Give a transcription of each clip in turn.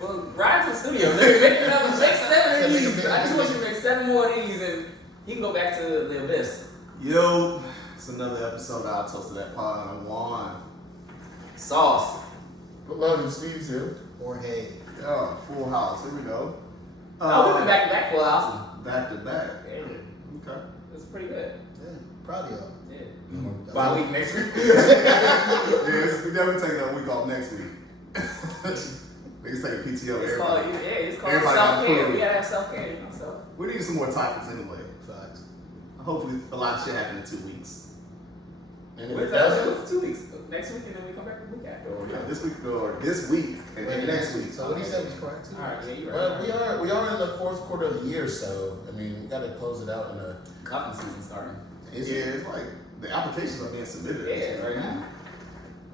Well, ride to the studio. Make 7 of these. I just want you to make 7 more of these, and he can go back to the abyss. Yo, it's another episode of I Toasted That Pod. I'm Juan. Sauce. Love you, Steve's here. Jorge. Yeah, full house. Here we go. We've been back to back full house. Back to back. Yeah. Okay. It's pretty good. Yeah, proud of y'all. Yeah. Mm-hmm. Bye week next week. Yeah, we definitely take that week off next week. Niggas take a PTO. It's called everybody self-care. We gotta have self-care, you know, so. We need some more topics anyway. Facts. Hopefully a lot of shit happen in 2 weeks. And if it What's doesn't, 2 weeks? Next week, and then we come back the week after. Yeah, this week and then next week. So what he said was correct too. Alright, yeah, you're Well, right. we are in the fourth quarter of the year, so I mean, we got to close it out in a. Cuffing season starting. It's like the applications are being submitted. Yeah, right now.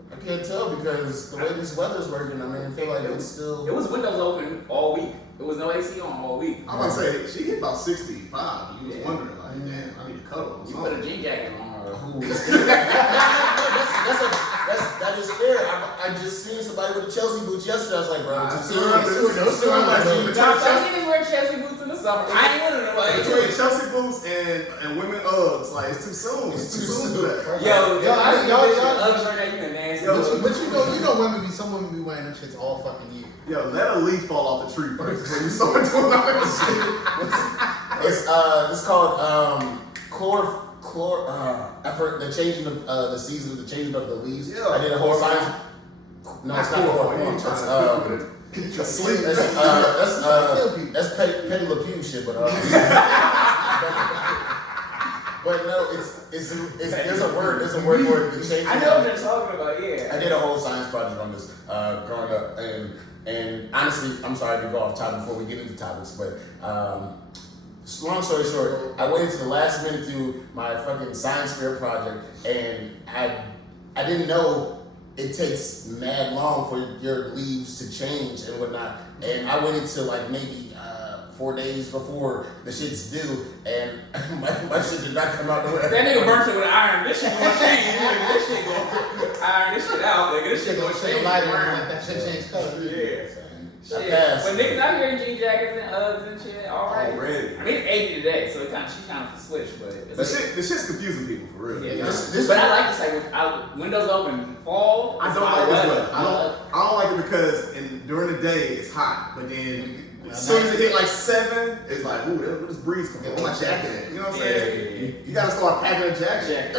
I can't tell because the way this weather's working, I mean, I feel like it's still. It was windows open all week. It was no AC on all week. I'm gonna say she hit about 65. You was Yeah. wondering like, damn, I need to cuddle. You put a jean jacket on. Ooh. That is fair. I just seen somebody with a Chelsea boots yesterday. I was like, bro, Some niggas wear Chelsea boots in the summer. I ain't one of them. Between Chelsea boots and women Uggs, like it's too soon. It's too soon for that. Yo, y'all, Uggs right now, you a nasty. but you know, some women be wearing them shits all fucking year. Yo, let a leaf fall off the tree first before you start doing all that shit. It's called effort, the changing of the season, the changing of the leaves. Yeah. I did a whole science. No, it's not chloroform. That's Petty Le Pew shit, but but no, it's there's a word for it. The changing. I know what you're talking about. Yeah. I did a whole science project on this growing up, and honestly, I'm sorry to go off topic before we get into topics, but. Long story short, I waited to the last minute to do my fucking science fair project, and I didn't know it takes mad long for your leaves to change and whatnot. And I waited till like maybe 4 days before the shit's due, and my shit did not come out the way. That nigga burnt it with an iron. This shit gonna change. This shit gonna iron this shit out. Like this shit gonna change. Like that shit change color. Yeah. Shit. But niggas out here in jean jackets and Uggs and shit, alright. Already. I mean, it's 80 today, so she kind of switched, but The shit's confusing people for real. Yeah, This but I like to say windows open, fall. I don't like this weather. I don't like it because during the day it's hot, but then as soon as it hit like 7, it's like, ooh, where this breeze come from? Where my jacket at? You know what I'm saying? You gotta start packing a jacket.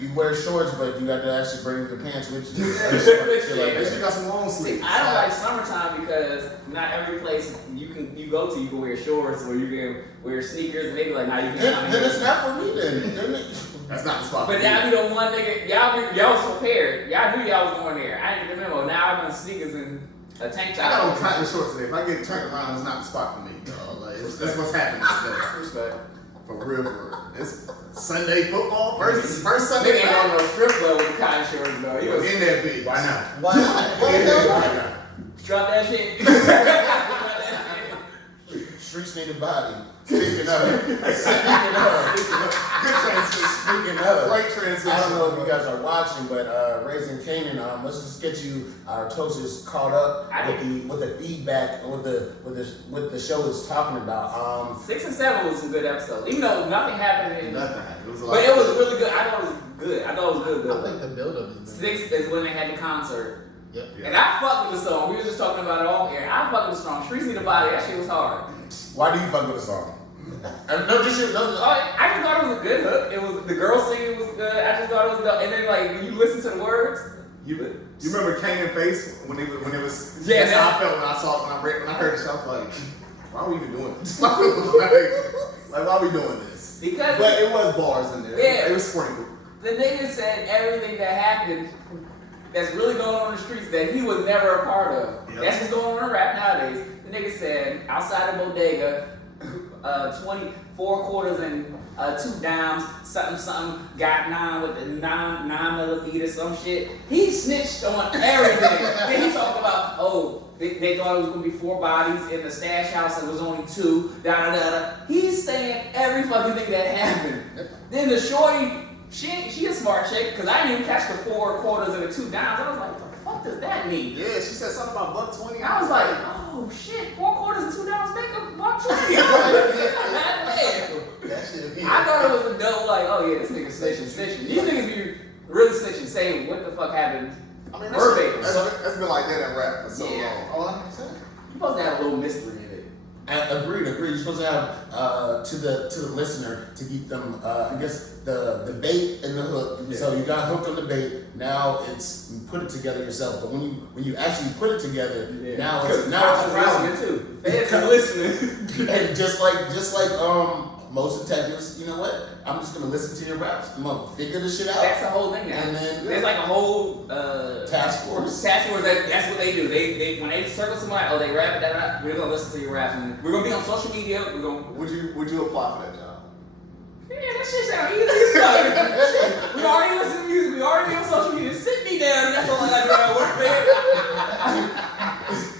you wear shorts, but you got to actually bring your pants with you. Make sure you got some long sleeves. I don't like summertime because not every place you go to you can wear shorts or you can wear sneakers and they be like, nah, you can't. Then it's not for me then. That's not the spot. But y'all be the one nigga, y'all was prepared. Y'all knew y'all was going there. I didn't get the memo. Now I'm in sneakers and a tank top. I got on tight shorts today. If I get turned around, it's not the spot for me. Like, that's what's happening today. Respect. For real. It's Sunday football. First Sunday. Nigga ain't on no strip club with the cotton shorts though. He was in that bitch. Why not? Why not? Drop that shit. Streets need a body. Speaking of. Good transition. Speaking of. Great transition. I don't know if you guys are watching, but Raising Kanan, let's just get you our toasters caught up with the feedback and what the show is talking about. 6 and 7 was some good episodes, even though nothing happened. Nothing happened. It was a lot. But it was really good. I thought it was good. I think the build-up is 6 is when they had the concert. Yep. And I fucked with the song. We were just talking about it all here. I fucked with the song. Streets Need a Body. That shit was hard. Why do you fuck with the song? I just thought it was a good hook. It was the girl singing was good. I just thought it was dope. And then like when you listen to the words, You remember Kanan face when it was yeah, that's how I felt when I heard the show. I was like, why are we even doing this? like why are we doing this? Because but it was bars in there. Yeah. It was sprinkled. The nigga said everything that happened that's really going on in the streets that he was never a part of. Yep. That's what's going on in rap nowadays. The nigga said outside the bodega, 24 quarters and 2 dimes, something, got 9 with the 9mm, some shit. He snitched on everything. Then he talked about, they thought it was gonna be 4 bodies in the stash house and it was only 2, He's saying every fucking thing that happened. Then the shorty, she a smart chick, because I didn't even catch the 4 quarters and the 2 dimes. I was like, what the fuck does that mean? Yeah, she said something about $120. I was like, oh shit, 4 quarters and 2 downs make $120. That shit be. I thought it was a dope, like, oh yeah, this nigga snitching. These niggas be really snitching, saying what the fuck happened. I mean, verbatim. that's been like that in rap for so long. Oh, 100%. You're supposed to have a little mystery in it. Agreed. You're supposed to have to the listener to keep them. I guess the bait and the hook. Yeah. So you got hooked on the bait. Now it's you put it together yourself. But when you actually put it together, now it's a problem too. Feds are listening. And just like most detectives, you know what? I'm just gonna listen to your raps. I'm gonna figure this shit out. That's the whole thing now. And then there's like a whole task force. That's what they do. They when they circle somebody, oh they rap that. We're gonna listen to your raps. And we're gonna be on social media. We're gonna. Would you apply for that job? Yeah, that shit sound easy as fuck. Shit, we already listen to music. We already be on social media. Sit me down. That's all I gotta do at work, man.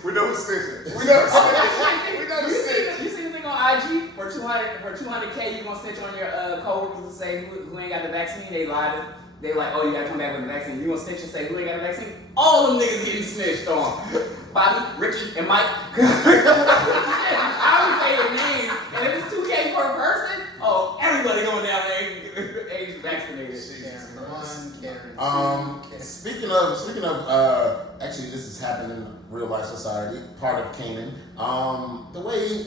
We know who's snitching. We know who's snitching. You see the thing on IG for 200K, you gonna snitch on your coworkers and say who ain't got the vaccine? They lied. They like, oh, you gotta come back with the vaccine. You gonna snitch and say who ain't got the vaccine? All them niggas getting snitched on. Bobby, Ricky, and Mike. I would say their names, and if it's 2K per person, oh, everybody going down there age vaccinated. Speaking of, actually, this has happened in real life society. Part of Kanan. The way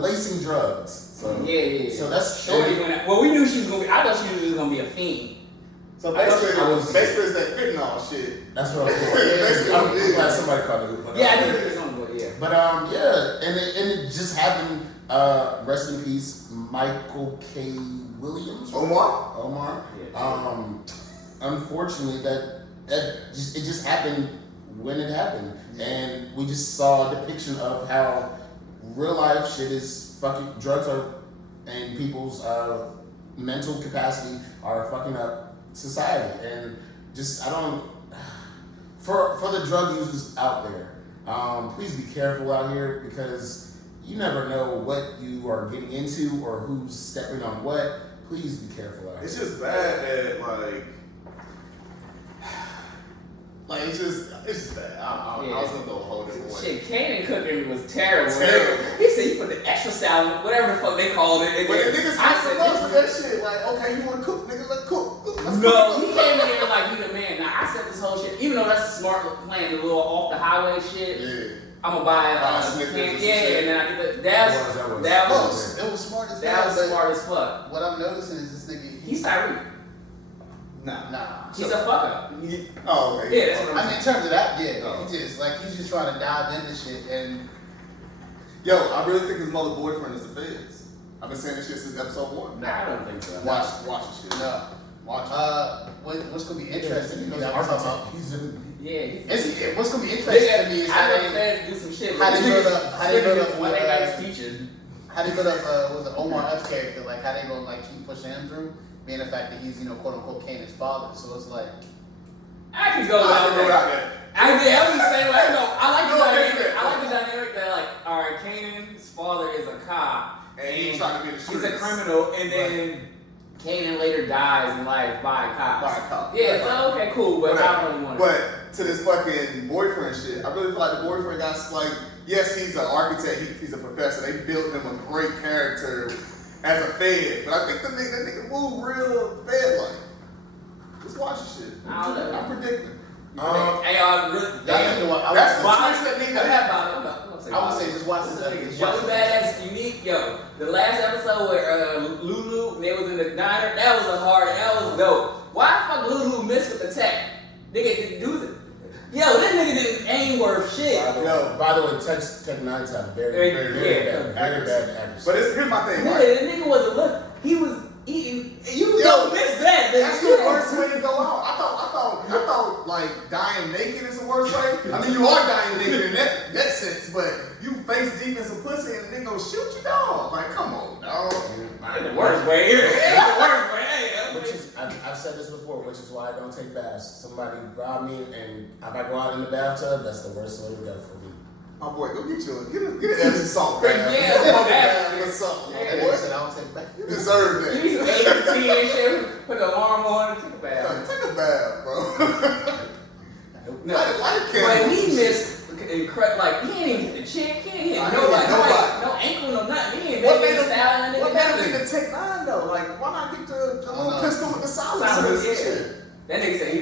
lacing drugs. So Yeah. So that's Shorty doing that. Well, we knew she was gonna be. I thought she was just gonna be a fiend. So basically, it's that fentanyl shit. That's what I was doing. I'm glad somebody called it. But, Yeah, I knew it was on the yeah. But yeah, and it just happened. Rest in peace, Michael K. Williams. Omar. Yeah. Unfortunately, it just happened when it happened, and we just saw a depiction of how real life shit is fucking drugs are, and people's mental capacity are fucking up society, and just I don't for the drug users out there, please be careful out here because you never know what you are getting into or who's stepping on what. Please be careful out here. It's just bad that it's just bad. I was gonna go a whole different way. Shit, Kanan cooking was terrible. He said you put the extra salad, whatever the fuck they called it. But the niggas I said that shit. Like, okay, you wanna cook, nigga, let's cook. No, he came in here like he the man. Now I said this whole shit, even though that's a smart plan, the little off the highway shit. Yeah. I'm gonna buy and then I get that was It was smart as that was smart as fuck. What I'm noticing is this nigga. He's Tyreek. Nah. He's a fucker. Oh, okay. Yeah, that's what I'm I mean, in terms of that, he's just trying to dive into shit and. Yo, I really think his mother boyfriend is the feds. I've been saying this shit since episode 1. Nah, I don't think so. Watch the shit. No. Watch. What's gonna be interesting to me? He's an architect. What's gonna be interesting to me is how they do some shit. How they build up when they like teaching. How they build up was it Omar F's character? Like how they gonna like keep pushing him through, being the fact that he's quote unquote Kanan's father. So it's like I can go without that. I was just saying like no. I like the dynamic that like all right, Kanan's father is a cop and he's trying to be the he's a criminal, and then Kanan later dies in life by a cop. Yeah, so okay, cool, but I don't really want to. But to this fucking boyfriend shit, I really feel like the boyfriend got like, yes, he's an architect, he's a professor. They built him a great character as a fed, but I think that nigga move real fed like. Just watch the shit. I don't know. I'm predicting. Hey, really, that's the twist that nigga had. I would say just watch this. Joey Badass, unique, yo. The last episode where Lulu, they was in the diner, that was dope. Why the fuck Lulu missed with the tech? Nigga didn't do it. Yo, this nigga didn't aim worth shit. By the way, Tech 9's had very bad accuracy. But here's my thing. Yeah, the nigga wasn't look. He was eating. You don't miss that. That's the worst way to go out. I thought like dying naked is the worst way. I mean, you are dying naked in that sense, but you face deep in some pussy and the nigga gonna shoot you, dog. Like, come on, dog. The worst way. The worst way. I've said this before, which is why I don't take baths. Somebody rob me, and if I go out in the bathtub, that's the worst way to go for me. My boy, go get an Epsom salt bath. Yeah, or something. That boy said I don't take back. You deserve that. You need some AT and shit. Put the alarm on and take a bath. Take a bath, bro. No. Why did But Kanan he do missed. Like he ain't even hit the chick. He ain't hit Nah, nobody. nobody. No ankle, no nothing. He ain't What making made the style and What made nothing. him take 9 though? Like, why not get the little pistol with the Silence, silencers and yeah. shit? That nigga said he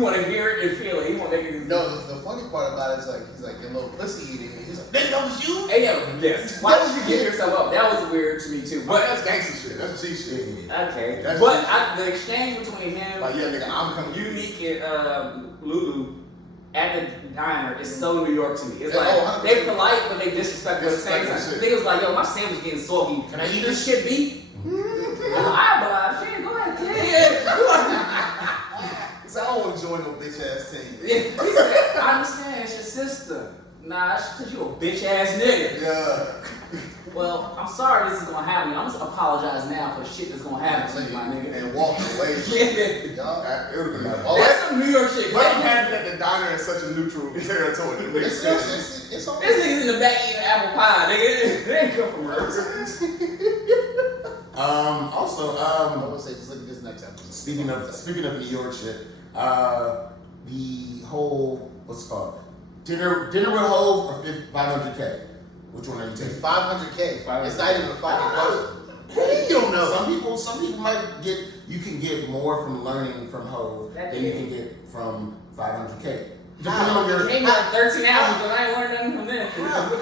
wanna hear it and feel it. He wanna make it. No, the funny part about it is like he's like your little pussy eating. He's like, nigga, that was you. Hey yo, yes. Why would you give yourself up? That was weird to me too. But But that's gangster shit. That's G shit. okay. That's But just- the exchange between him, Like, yeah, nigga, I'm coming. Unique, and Lulu at the diner is so New York to me. It's Yeah, like 100%. they polite but they disrespectful at the same time. Disrespectful shit. Niggas like, yo, my sandwich getting soggy. Can I eat this shit be? I shit, go ahead, kid. He said, I don't want to join no bitch ass team. He said, I understand, it's your sister. Nah, it's because you a bitch ass nigga. Yeah. Well, I'm sorry this is gonna happen. I'm just apologize now for shit that's gonna happen to you, my nigga. And walk away. Yeah. Y'all, It would have been That's some New York shit. What happened at the diner in such a neutral territory? That makes sense. it's okay. This nigga's in the back eating apple pie, nigga. They ain't come from her. Also, I would say just look at this next episode. speaking of New York shit, the whole what's it called dinner with Hov or 500K. Which one are you It's taking? 500K. It's not even a fucking question. Hey, you don't know. Some people might get. You can get more from learning from Hov than you can get from 500K. Depending on your. Came out 13 hours, but I ain't learned nothing from them.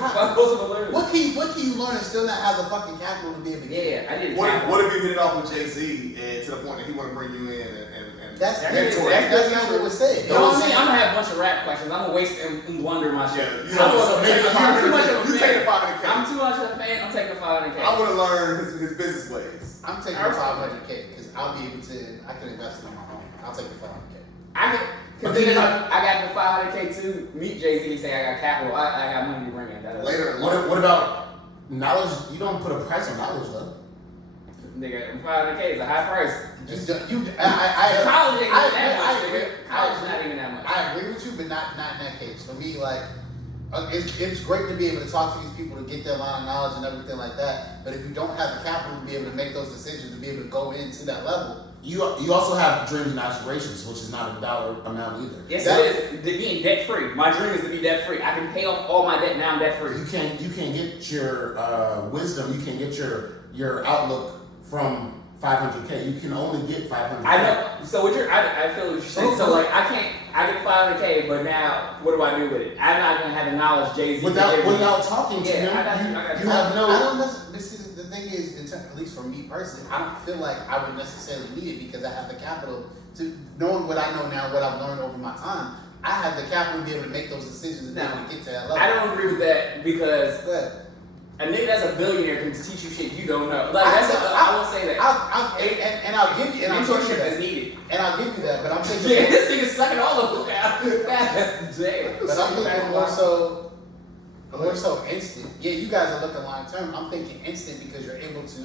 I'm supposed to learn. What can you learn and still not have the fucking capital to be able to get? Yeah, I did. What if you hit it off with Jay-Z and to the point that he want to bring you in and That's mentor not what was said. You know what I mean? I'm gonna have a bunch of rap questions. I'm gonna waste and blunder my shit. Yeah, you I'm know, too much of a you fan. take the 500K. I'm too much of a fan. I'm taking the 500K. I want to learn his business ways. I'm taking the 500K because I'll be able to. I can invest it on my own. I'll take the 500K. I can. Cause then if I got the 500K to meet Jay-Z and say I got capital, I got money to bring in. Later. What about knowledge? You don't put a price on knowledge though. Nigga, 500K is a high price. College ain't even that much, nigga. College is not even that much. I agree with you, but not in that case. For me, like, it's great to be able to talk to these people to get their line of knowledge and everything like that. But if you don't have the capital to be able to make those decisions, to be able to go into that level, You also have dreams and aspirations, which is not a dollar amount either. Yes, it is. Being debt free. My dream is to be debt free. I can pay off all my debt now. I'm debt free. You can't get your wisdom. You can get your outlook from 500K. You can only get 500K. I know. So what I feel what you're saying. So like I get 500K, but now what do I do with it? I'm not gonna have the knowledge Jay-Z without talking to him. I got You have no. I don't necessarily. The thing is, at least for me personally, I don't feel like I would necessarily need it because I have the capital to knowing what I know now, what I've learned over my time. I have the capital to be able to make those decisions and be able to get to that level. I don't agree with that because But a nigga that's a billionaire can teach you shit you don't know. Like I will say that. I'll give you, and I'll give you Mentorship that. is needed. And I'll give you that, but I'm thinking, Yeah, this nigga's sucking all the hook out. Damn. but I'm thinking more so instant. Yeah, you guys are looking long term. I'm thinking instant because you're able to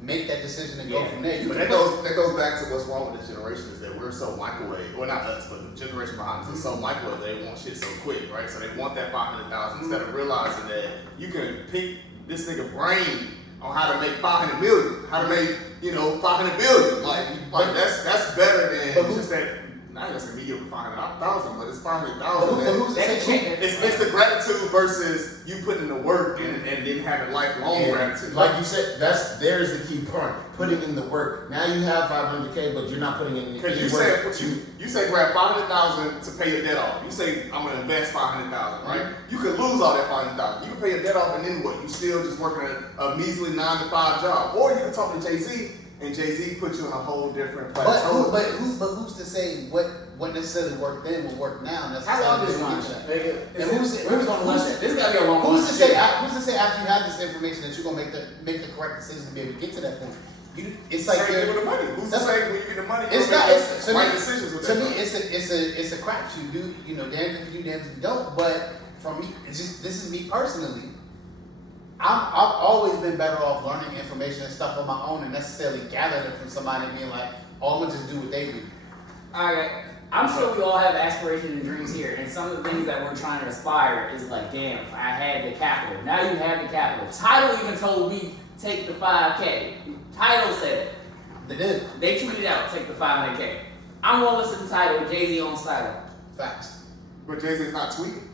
make that decision and go from there. But that goes back to what's wrong with this generation is that we're so microwave. Well, not us, but the generation behind us is so microwave. They want shit so quick, right? So they want that 500,000 instead of realizing that you can pick this nigga brain on how to make 500 million, how to make 500 billion. Like that's better than just that. Not just mediocre 500,000, but it's 500,000. It's the gratitude versus you putting in the work and then having lifelong gratitude. Like you said, there's the key part. Putting in the work. Now you have 500K, but you're not putting in Because any you work. say grab 500,000 to pay your debt off. You say I'm gonna invest 500,000, right? You could lose all that 500,000. You can pay your debt off and then what? You still just working a measly 9-to-5 job, or you can talk to Jay-Z. And Jay-Z put you on a whole different plateau. But who's to say what necessarily worked then will work now? How long is lunch? And who's gonna lunch? This gotta be a long Who's to say after you have this information that you're gonna make the correct decision to be able to get to that point? It's like you're with the money. Who's to say when you get the money? It's not. It's, to right me, decisions with to that me, money. it's a crapshoot. Damn if you do, damn if you don't. But for me, it's just this is me personally. I've always been better off learning information and stuff on my own and necessarily gathering it from somebody and being like, oh, I'm gonna just do what they do. Alright, I'm sure we all have aspirations and dreams here, and some of the things that we're trying to aspire is like, damn, if I had the capital. Now you have the capital. Tidal even told me, take the 5K. Tidal said it. They did. They tweeted out, take the 500K. I'm gonna listen to Tidal, Jay-Z on Tidal. Facts. But Jay-Z's not tweeting.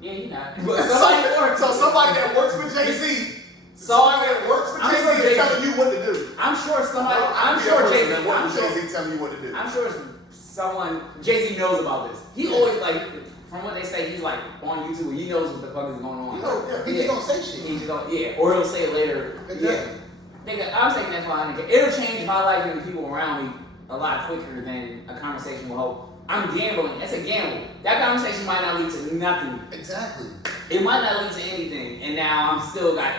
Yeah, he not. So But somebody that works with Jay-Z, somebody that works with Jay-Z is telling you what to do. I'm sure somebody. I'm sure Jay-Z. Jay-Z. Jay-Z telling you what to do. I'm sure someone Jay-Z knows about this. He always like, from what they say, he's like on YouTube. He knows what the fuck is going on. You know, He just don't say shit. He just don't. Yeah, or he'll say it later. Exactly. Yeah. Nigga, I'm taking that for 100K. It'll change my life and the people around me a lot quicker than a conversation will hope. I'm gambling. That's a gamble. That conversation might not lead to nothing. Exactly. It might not lead to anything, and now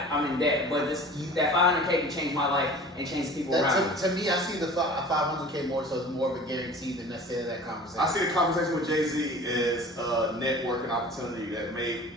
I'm in debt. But that 500K can change my life and change the people around me. To me, I see the 500K more so as more of a guarantee than necessarily that conversation. I see the conversation with Jay-Z as a networking opportunity that may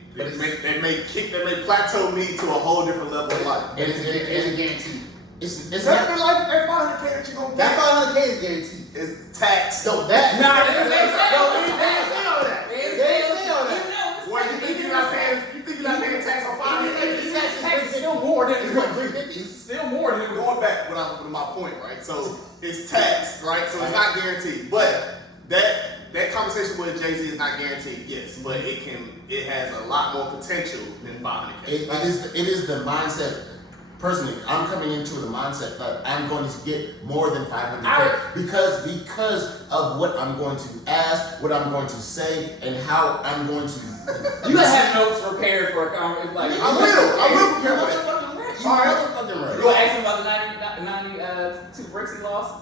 plateau me to a whole different level of life. It's a guarantee. It's That 500K that you gonna That get 500K is guaranteed. is taxed. No, that. Nah, they say all that. They say all that. What, you think you're not paying tax on 500K? Tax is still more than It's what, 350? still more than Going back with my point, right? So it's taxed, right? So it's not guaranteed. But that conversation with Jay-Z is not guaranteed, yes, but it has a lot more potential than 500K. It is the mindset. Personally, I'm coming into the mindset that I'm going to get more than 500K because of what I'm going to ask, what I'm going to say, and how I'm going to. You gotta have notes prepared for a conversation. Like, I will prepare for that. Motherfucking right. You gonna ask him about the 92 bricks he lost?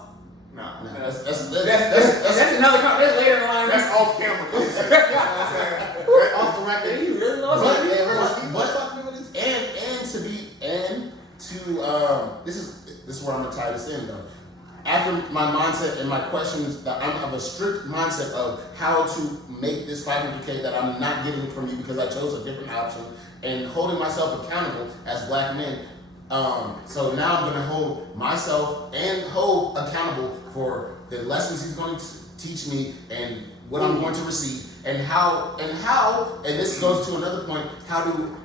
No. That's That's another that's later in the line. That's off camera. You know what I'm saying? Off the record. You really lost But- it? This is where I'm gonna tie this in though. After my mindset and my questions, that I'm of a strict mindset of how to make this 500K that I'm not getting from you because I chose a different option, and holding myself accountable as black men. So now I'm gonna hold myself and Ho accountable for the lessons he's going to teach me and what I'm going to receive, and how, and this goes to another point, how do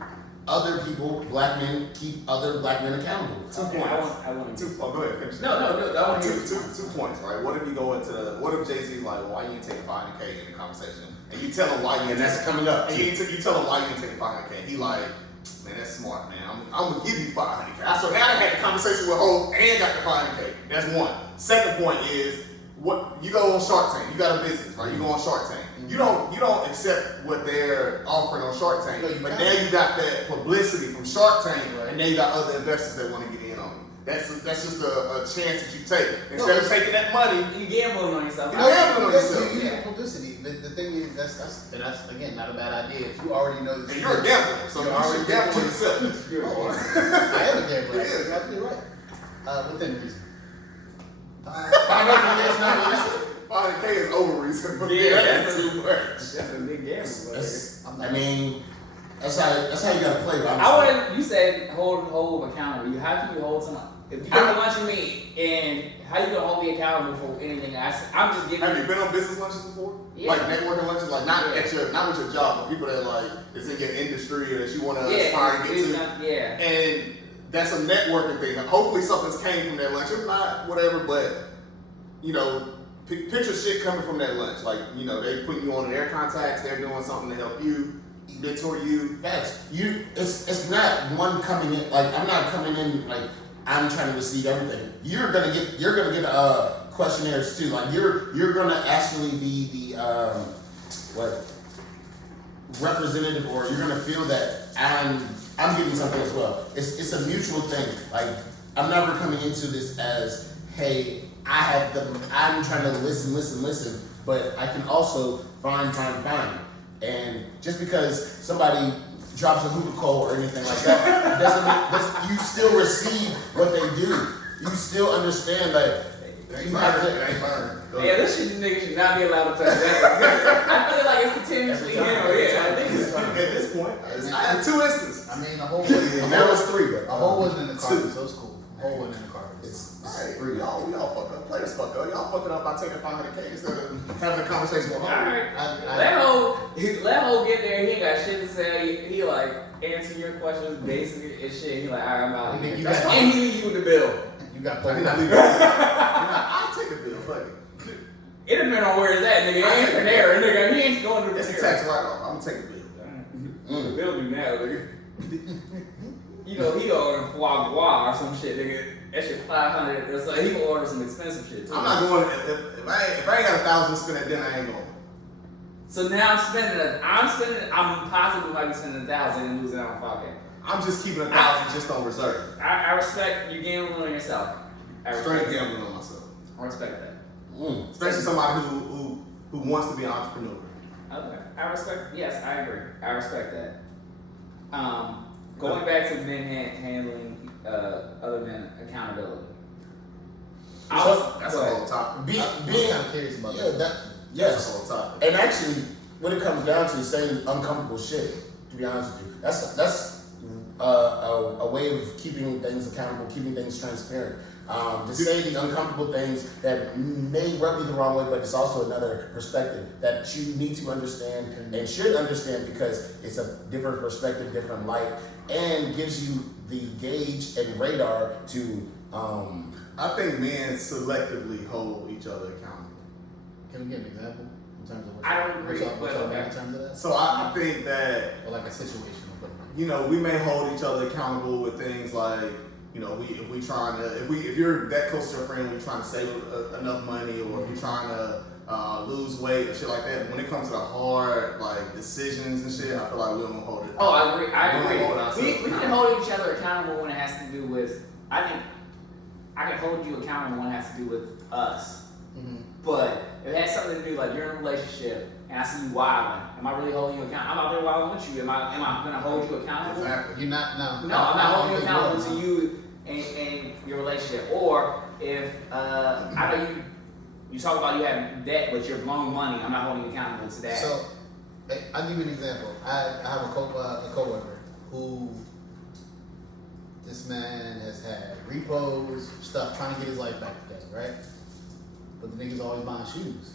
other people, black men, keep other black men accountable? 2 points. I want to. Oh, go ahead, finish. No. I want to. Two points, right? What if you go into what if Jay-Z's like, well, why you ain't taking 500K in the conversation? And you tell him why you ain't And that's coming up. And you tell him why you ain't taking 500K. He like, man, that's smart, man. I'm gonna give you 500K. So now I had a conversation with Hope and got the 500K. That's one. Second point is, what you go on Shark Tank. You got a business, right? You go on Shark Tank. You don't accept what they're offering on Shark Tank. But now you got that publicity from Shark Tank, and now you got other investors that want to get in on it. That's just a chance that you take. Instead of taking that money, You gambling on yourself. You gambling on yourself. You need publicity. The thing is, that's again not a bad idea. If you already know that and you're a gambler, so you should gamble on yourself. I am a gambler. You're absolutely right. Within reason. 500 is not reason. 500K is over reason. Yeah, That's too much. That's a big gamble. I mean, that's how you gotta play. You said hold accountable. How can you hold someone? If you go to lunch with me, and how you gonna hold me accountable for anything I'm just giving. Have you been on business lunches before? Yeah. Like networking lunches, like not with your job, but people that like is in your industry or that you want to aspire to get to. And that's a networking thing. Hopefully something's came from that lunch. If not, whatever. But picture shit coming from that lunch. Like they putting you on their contacts. They're doing something to help you, mentor you. Facts. It's not one coming in. Like I'm not coming in like I'm trying to receive everything. You're gonna get questionnaires too. Like you're gonna actually be the representative, or you're gonna feel that I'm getting something as well. It's a mutual thing. Like I'm never coming into this as, hey, I'm trying to listen, but I can also find. And just because somebody drops a hookah coal or anything like that, doesn't you still receive what they do. You still understand that you have to. Yeah, this shit, nigga should not be allowed to touch that. I feel like it's continuously him. Yeah, I think it's At this point, I had 2 instances. I mean, the whole wasn't That was 3, but a whole wasn't in the carpet, so it's cool. A whole wasn't in the carpet. it's Hey, 3. y'all fuck up. Players fuck up. Y'all fucking up by taking 500K instead of having a conversation with Alright. I- Let Ho get there. He ain't got shit to say. He like answer your questions basically and shit. He like, alright, I'm out of here. You got- And he leave you with the bill. You got I plenty mean, of I'll take the bill. Fuck it. It depends on where it's at, nigga. It ain't Panera, nigga. He ain't going to the It's a tax write-off. I'm gonna take the bill. The bill do now, nigga. You know, he ordered foie gras or some shit, nigga. That shit $500 or something. He can order some expensive shit too. I'm not going. If I ain't got $1,000 to spend at dinner, I ain't going. So now I'm positive might be spending $1,000 and losing out on $5K. I'm just keeping $1,000 just on reserve. I respect you gambling on yourself. Straight gambling on myself. I respect that. Especially somebody who wants to be an entrepreneur. Okay. Yes, I agree. I respect that. Going back to men handling other men accountability. That's a whole topic. I'm kind of curious about that. Yes. That's a whole topic. And actually, when it comes down to saying uncomfortable shit, to be honest with you, that's a way of keeping things accountable, keeping things transparent. To say the uncomfortable things that may rub you the wrong way, but it's also another perspective that you need to understand and should understand because it's a different perspective, different light, and gives you the gauge and radar to. I think men selectively hold each other accountable. Can we get an example in terms of what I don't agree, what but y'all okay. mean in terms of that? So I think that, Or like a situation. you know, we may hold each other accountable with things like, you know, if you're that close to a friend, we're trying to save enough money, or if you're trying to lose weight or shit like that. But when it comes to the hard like decisions and shit, I feel like we don't hold it. Oh, I agree. We can hold each other accountable when it has to do with. I think I can hold you accountable when it has to do with us. Mm-hmm. But if it has something to do like you're in a relationship and I see you wilding, am I really holding you accountable? I'm out there wilding with you. Am I gonna hold you accountable? Exactly. You're not. No, I'm not holding you accountable to you and your relationship. Or if I know you talk about you have debt, but you're blowing money, I'm not holding you accountable to that. So, I'll give you an example. I have a coworker who this man has had repos, stuff, trying to get his life back together, right? But the nigga's always buying shoes.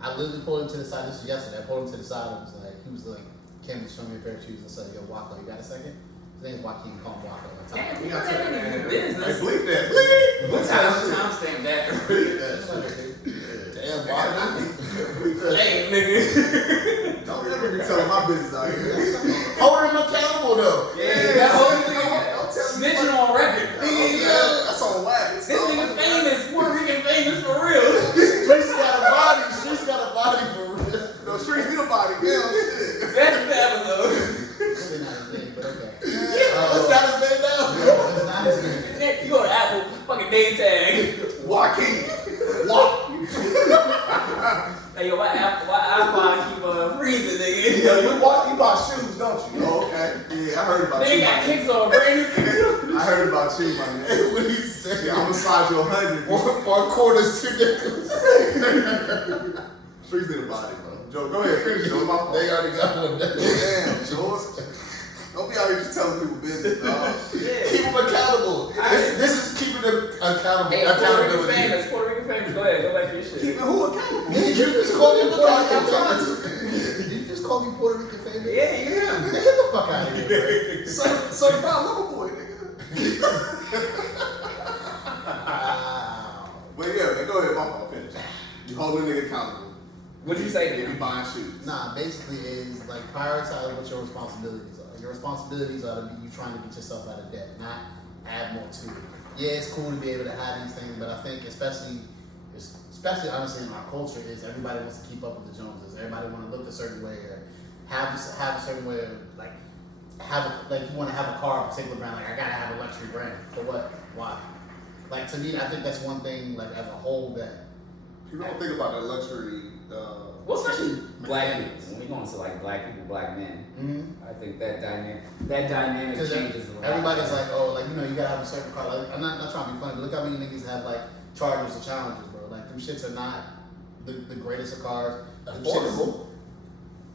I literally pulled him to the side. This was yesterday. I pulled him to the side and he was like, "Can you show me a pair of shoes?" I said, "Yo, Wacko, you got a second?" His name's Joaquin. Call him Wacko. Damn, We got that to ain't even business. Bleep that. What time stamp that? Bleep that shit. damn, Bobby. Hey, nigga. Don't ever be telling my business out here. Hold him accountable though. Yeah, that's what Don't tell me. snitching on record. That's on wax. This nigga famous, Puerto Rican famous for real. Streets got a body. Streets got a body for real. No, streets need a body. Damn shit. That's the episode. Really not his name, but okay. What's that his name now? It's not his name. You go to Apple, fucking name tag. Joaquin. Hey, yo, why iPhone keep freezing, nigga? Yo, you buy shoes, don't you? Oh, okay. Yeah, I heard about you. Nigga got kicks on brand new kicks. I heard about you, my man. What he said? Yeah, I'm gonna slide you 100. 1 quarter's $2. Streets need a body, bro. Joe, go ahead, finish, Joe. My fault. They already got one. Damn, Joe. Don't be out here just telling people business, dog. Yeah. Keep them accountable. This is keeping them accountable. Hey, Puerto Rican accountability. famous. Puerto Rican famous. Go ahead, go back to your shit. Keeping who accountable? Did you just call him accountable? Did you just call me Puerto Rican famous? Yeah, yeah. Man, get the fuck out of here, bro. Certified lover boy, nigga. Wow. But yeah, man, go ahead, my fault, finish. You holding a nigga accountable. What'd you say, You dude? buying shoes. Nah, basically is like prioritize what your responsibilities are. Your responsibilities are to be you trying to get yourself out of debt, not add more to it. Yeah, it's cool to be able to have these things, but I think especially honestly in our culture is everybody wants to keep up with the Joneses. Everybody want to look a certain way or have a certain way of like you want to have a car of a particular brand. Like I gotta have a luxury brand. For what? Why? Like to me, I think that's one thing. Like as a whole that. People don't think about that luxury. Well, especially black people. When we go into like black people, black men, Mm-hmm. I think that dynamic changes a lot. Everybody's like, oh, like you know, you gotta have a certain car. Like, I'm not trying to be funny, but look how many niggas have like Chargers or Challengers, bro. Like them shits are not the greatest of cars. Them shits- Affordable.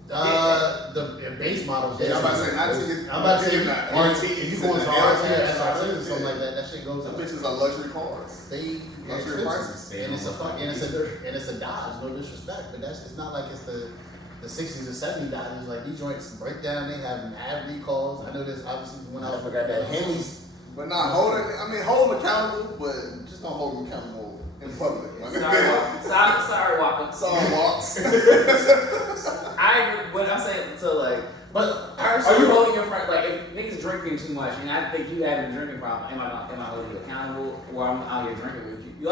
The base models. Yeah, I'm about to say, not to get. I'm about to say, not if you go into RTs or something like that, that shit goes Them up. bitches are luxury cars. They Luxury expensive. prices. And it's a Dodge. No disrespect, but it's not like it's the 60s or 70s Dodges. Like these joints break down. They have mad recalls. I know this obviously when I forgot that Henley's. But not holding. I mean, hold them accountable, but just don't hold them accountable in in public. Sorry, Walker. Sorry, Walks. I agree, but I'm saying, so like, But are you holding your friend, like, if niggas drinking too much, and I think you having a drinking problem, am I holding you accountable, or I'm out here drinking with you?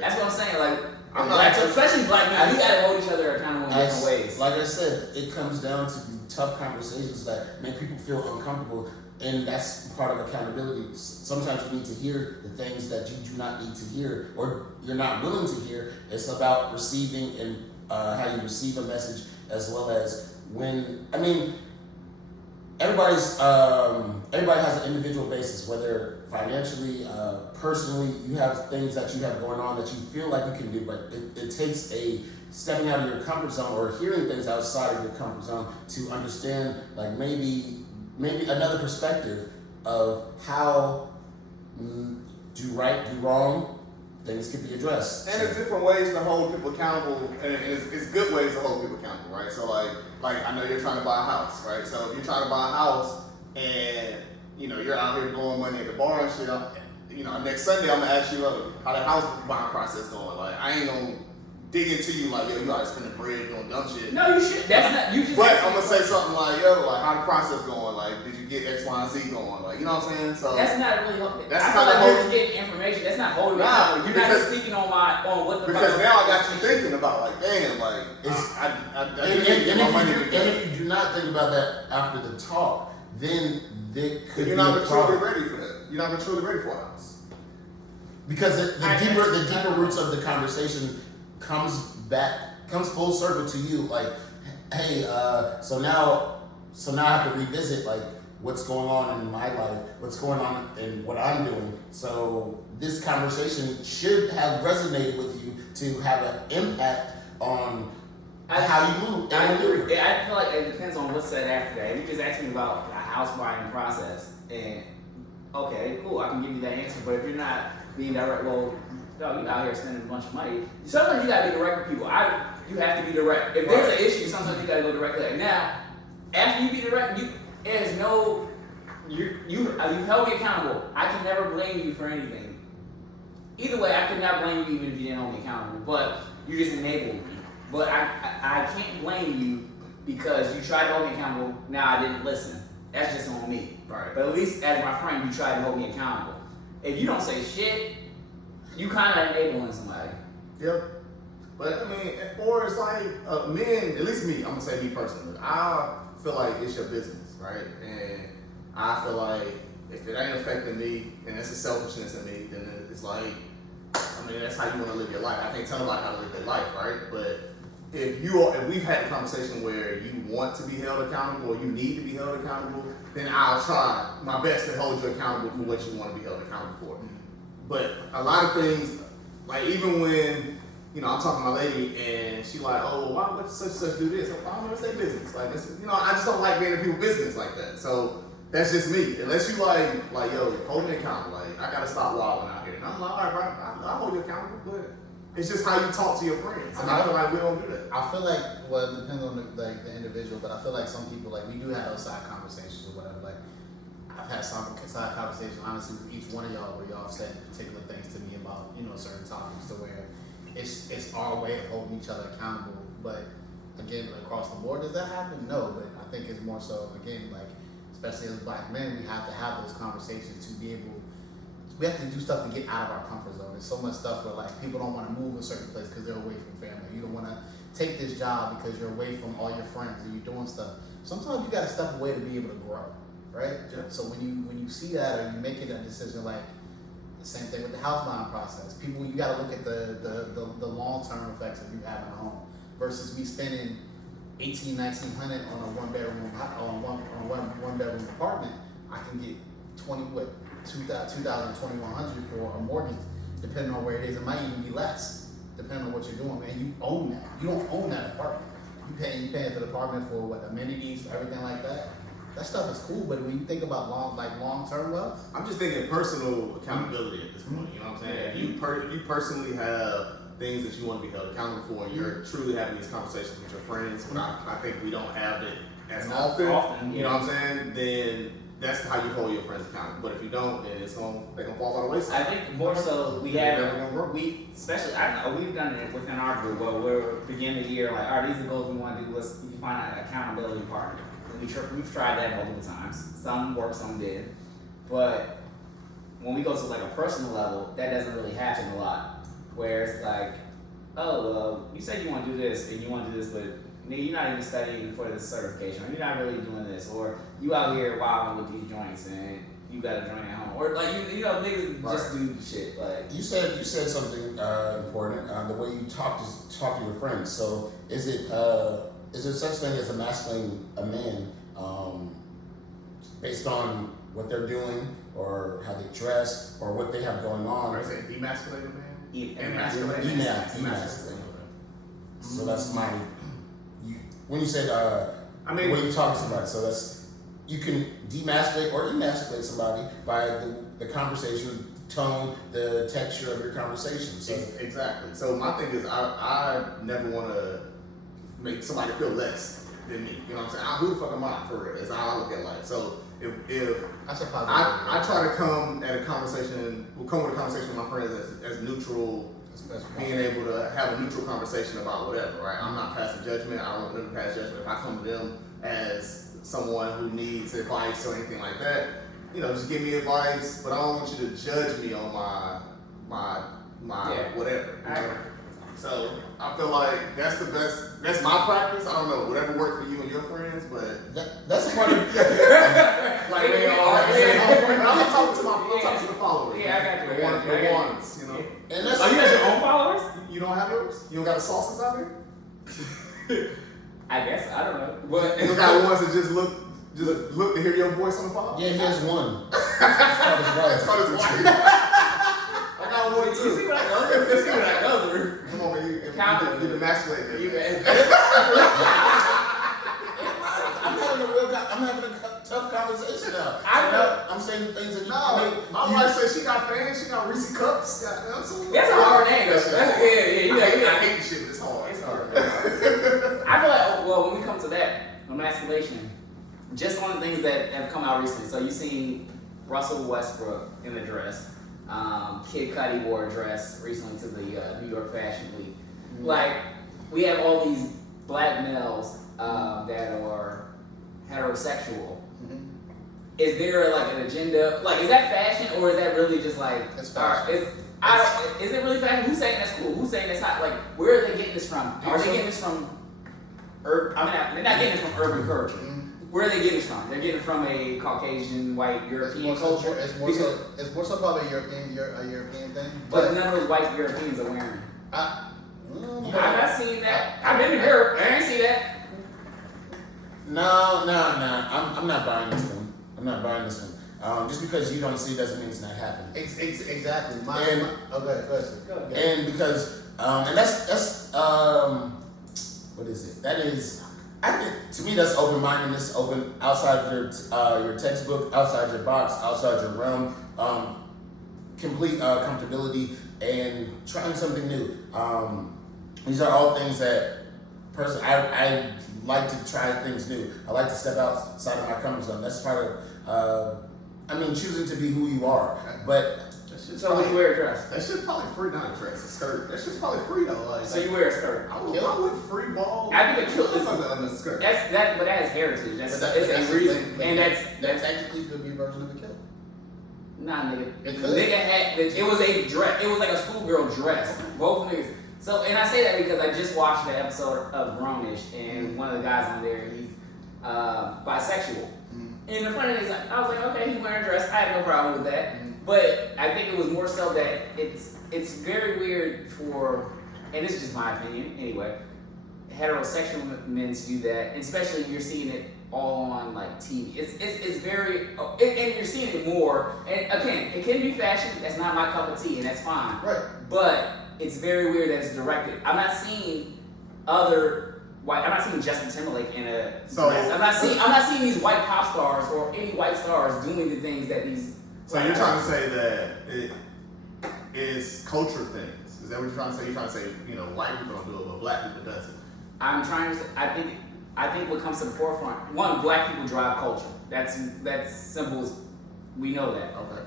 That's what I'm saying, like, I'm black, especially black men, we gotta hold each other accountable in different ways. Like I said, it comes down to tough conversations that make people feel uncomfortable, and that's part of accountability. Sometimes you need to hear the things that you do not need to hear, or you're not willing to hear. It's about receiving and how you receive a message, as well as when, I mean, everybody has an individual basis, whether financially, personally, you have things that you have going on that you feel like you can do, but it takes a stepping out of your comfort zone or hearing things outside of your comfort zone to understand, like, maybe another perspective of how do right, do wrong, things can be addressed. And there's different ways to hold people accountable, and it's good ways to hold people accountable, right? So like I know you're trying to buy a house, right? So if you're trying to buy a house and you're out here blowing money at the bar and shit, next Sunday I'm gonna ask you how the house buying process going. Like I ain't gonna dig into you like, yo, you already spending bread doing dumb shit. No, you should. That's not. You just. But I'm gonna say something like, yo, like how the process going? Like, did you get X, Y, and Z going? Like, you know what I'm saying? So that's not really. That's I feel kinda like you're just getting information. That's not holding. Nah, you're not speaking on what the. Because now I got you thinking about like, damn, like and if you do not think about that after the talk, then there could you're be not a truly problem. ready for that. You're not truly ready for a house. Because the deeper roots of the conversation comes full circle to you. Like, hey, so now I have to revisit like what's going on in my life, what's going on in what I'm doing. So this conversation should have resonated with you to have an impact on how you move. I agree. I feel like it depends on what's said after that. You just asked me about a house buying process, and okay, cool, I can give you that answer. But if you're not being direct, well, no, you out here spending a bunch of money. Sometimes you gotta be direct with people. You have to be direct. If there's an issue, sometimes you gotta go directly. Like, now, after you be direct, there's no you've held me accountable. I can never blame you for anything. Either way, I could not blame you even if you didn't hold me accountable. But you just enabled me. But I can't blame you because you tried to hold me accountable. Now I didn't listen. That's just on me. Right. But at least as my friend, you tried to hold me accountable. If you don't say shit, you kind of enabling somebody. Yep. But I mean, or it's like men, at least me, I'm gonna say me personally, I feel like it's your business, right? And I feel like if it ain't affecting me and it's a selfishness in me, then it's like, I mean, that's how you want to live your life. I can't tell nobody how to live their life, right? But if we've had a conversation where you want to be held accountable or you need to be held accountable, then I'll try my best to hold you accountable for what you want to be held accountable for. But a lot of things, like even when, I'm talking to my lady and she like, oh, why would such and such do this? I don't know, it's their business. Like, it's, I just don't like being in people's business like that. So that's just me. Unless you like, yo, hold me accountable. Like, I gotta stop wilding out here. And I'm like, all right, I'll hold you accountable, but it's just how you talk to your friends. And I feel like we don't do that. I feel like, well, it depends on the individual, but I feel like some people, like, we do have those side conversations or whatever. Like, I've had some side conversations, honestly, with each one of y'all where y'all have said particular things to me about, certain topics to where it's our way of holding each other accountable. But again, across the board, does that happen? No, but I think it's more so, again, like, especially as black men, we have to have those conversations to be able, we have to do stuff to get out of our comfort zone. There's so much stuff where like people don't want to move a certain place because they're away from family. You don't want to take this job because you're away from all your friends and you're doing stuff. Sometimes you got to step away to be able to grow, right? Yeah. So when you see that or you making that decision, like the same thing with the house buying process. People, you got to look at the long-term effects of you having a home versus me spending $1,800, $1,900 on a one bedroom apartment. I can get $2,000, $2,100 for a mortgage, depending on where it is. It might even be less, depending on what you're doing. And you own that. You don't own that apartment. You paying for the apartment for what, amenities, everything like that. That stuff is cool, but when you think about long-term wealth, I'm just thinking personal accountability at this point. You know what I'm saying? If you personally have things that you want to be held accountable for, and you're truly having these conversations with your friends, but I think we don't have it as often. You know what I'm saying? Then that's how you hold your friends accountable. But if you don't, then they're gonna fall by the wayside. I think more so we especially I don't know, we've done it within our group where we're beginning the year like, all right, these are the goals we want to do. Let's find an accountability partner. And we've tried that multiple times. Some worked, some did. But when we go to like a personal level, that doesn't really happen a lot. Where it's like, oh, well, you said you want to do this and you want to do this, but nigga, you're not even studying for this certification, or you're not really doing this, or you out here wilding with these joints and you got a joint at home, or like you know niggas just do shit. Like you said something important. The way you talk to your friends. So is there such thing as emasculating a man based on what they're doing or how they dress or what they have going on? Or is it emasculating a man? Emasculating. Emasculating. So that's my. When you said I mean, when you talk to somebody, so that's you can demasculate or emasculate somebody by the conversation, tone, the texture of your conversation. So exactly. So my thing is, I never want to make somebody feel less than me. You know what I'm saying? Who the fuck am I for real? Is how I look at life. So if I try to come with a conversation with my friends as neutral. Being able to have a neutral conversation about whatever, right? I'm not passing judgment. I don't want them to pass judgment. If I come to them as someone who needs advice or anything like that, you know, just give me advice. But I don't want you to judge me on my whatever. You know? So I feel like that's the best. That's my practice. I don't know whatever worked for you and your friends, but that's a part of like they are. I'm talking to the followers. Yeah, I got you. The ones, you know. And that's you got your own followers? You don't have yours? You don't got the sauces out here? I guess I don't know. But you don't got ones that just look to hear your voice on the pod? Yeah, he has one. It's called his wife. I got one too. You see what I go through? Come on, man. You emasculate me. I'm having a tough conversation now. I'm saying things that my wife said she got fans, she got Reese cups. That's a hard name. I hate the shit, but it's hard. It's hard. I feel like, well, when we come to that, emasculation, just one of the things that have come out recently. So you've seen Russell Westbrook in a dress. Kid Cudi wore a dress recently to the New York Fashion Week. Mm-hmm. Like, we have all these black males that are heterosexual. Mm-hmm. Is there like an agenda? Like, is that fashion or is that really just like? It's fashion. Is it really fashion? Who's saying that's cool? Who's saying that's not? Like, where are they getting this from? Are they getting this from? They're not getting it from urban culture. Mm-hmm. Where are they getting it from? They're getting it from a Caucasian, white, European culture. It's more so probably a European thing. But none of those white Europeans are wearing. I'm not seeing that. I've been to Europe. I ain't see that. No. I'm not buying this one. I'm not buying this one. Just because you don't see it doesn't mean it's not happening. Exactly. Go ahead. And because and that's what is it? That is, I think to me that's open-mindedness, open outside your textbook, outside your box, outside your realm, complete comfortability and trying something new. These are all things that I like to try things new. I like to step outside of my comfort zone. That's part of choosing to be who you are. But so when you wear a dress, that shit's probably free. Not a dress, a skirt. That shit's probably free though. Like, so you wear a skirt. I would free ball. I think a kilt is on the skirt. But that has heritage. That's a reason, and that technically could be a version of a kilt. Nah, nigga. Nigga had it was a dress. It was like a schoolgirl dress. Both niggas. So, and I say that because I just watched the episode of Grownish, and one of the guys on there, he's bisexual. And the funny thing is, I was like, okay, he's wearing a dress. I have no problem with that. But I think it was more so that it's very weird for, and this is just my opinion anyway, heterosexual men to do that, and especially you're seeing it all on like TV. It's very, and you're seeing it more. And again, it can be fashion. That's not my cup of tea, and that's fine. Right. But it's very weird that it's directed. I'm not seeing Justin Timberlake in a dress. I'm not seeing these white pop stars or any white stars doing the things that these. So you're trying to say that it is culture things? Is that what you're trying to say? You're trying to say, white people don't do it, but black people does it. I'm trying to say, I I think what comes to the forefront, one, black people drive culture. That's simple as we know that. Okay.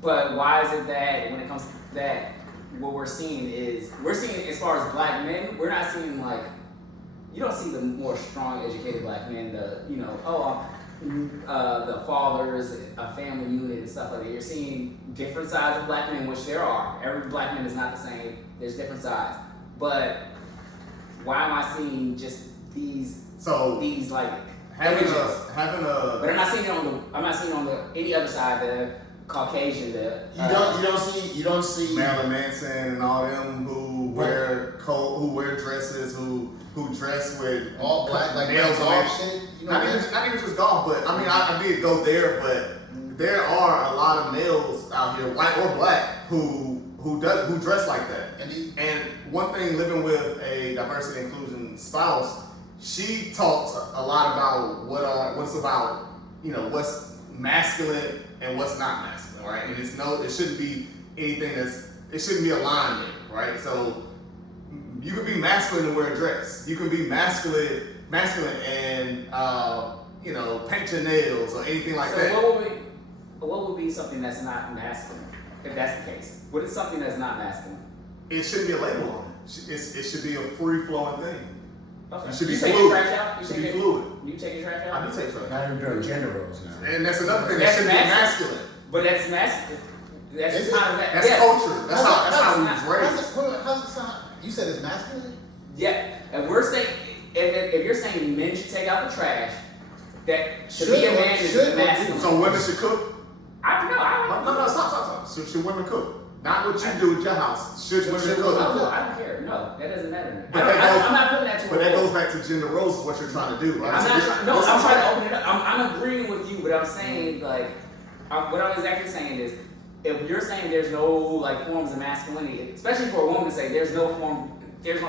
But why is it that when it comes to that, what we're seeing as far as black men, we're not seeing like, you don't see the more strong, educated black men, the fathers, a family unit and stuff like that. You're seeing different sides of black men, which there are. Every black man is not the same. There's different sides. But why am I seeing just these like having images? But I'm not seeing it on the any other side, the Caucasian, You don't see Marilyn Manson and all them who wear dresses, who dress with all black, like nails on golf shit. You know, not even just golf, but I mean I did go there, but there are a lot of males out here, white or black, who dress like that. And one thing, living with a diversity inclusion spouse, she talks a lot about what's masculine and what's not masculine, right? And it shouldn't be anything it shouldn't be a line there, right? So you can be masculine and wear a dress. You can be masculine and paint your nails or anything like that. What would be something that's not masculine, if that's the case? What is something that's not masculine? It shouldn't be a label on it. It should be a free-flowing thing. Okay. It should be you take fluid. your trash out? It should be fluid. You take your trash out? I do take trash. Now you're doing gender roles now. And that's another thing that should be masculine. But that's masculine. That's Is it? kind of That's culture. That's how we was raised. How's it sound? You said it's masculine? Yeah, and we're saying if you're saying men should take out the trash, that to be a man is masculine. So women should cook? No, Stop. So should women cook? Not what you do at your house. Should women cook? I don't care. No, that doesn't matter to me. But I'm not putting that to But that goes back to gender roles, is what you're trying to do, right? I'm trying to open it up. I'm agreeing with you, but I'm saying what I'm exactly saying is, if you're saying there's no like forms of masculinity, especially for a woman to say there's no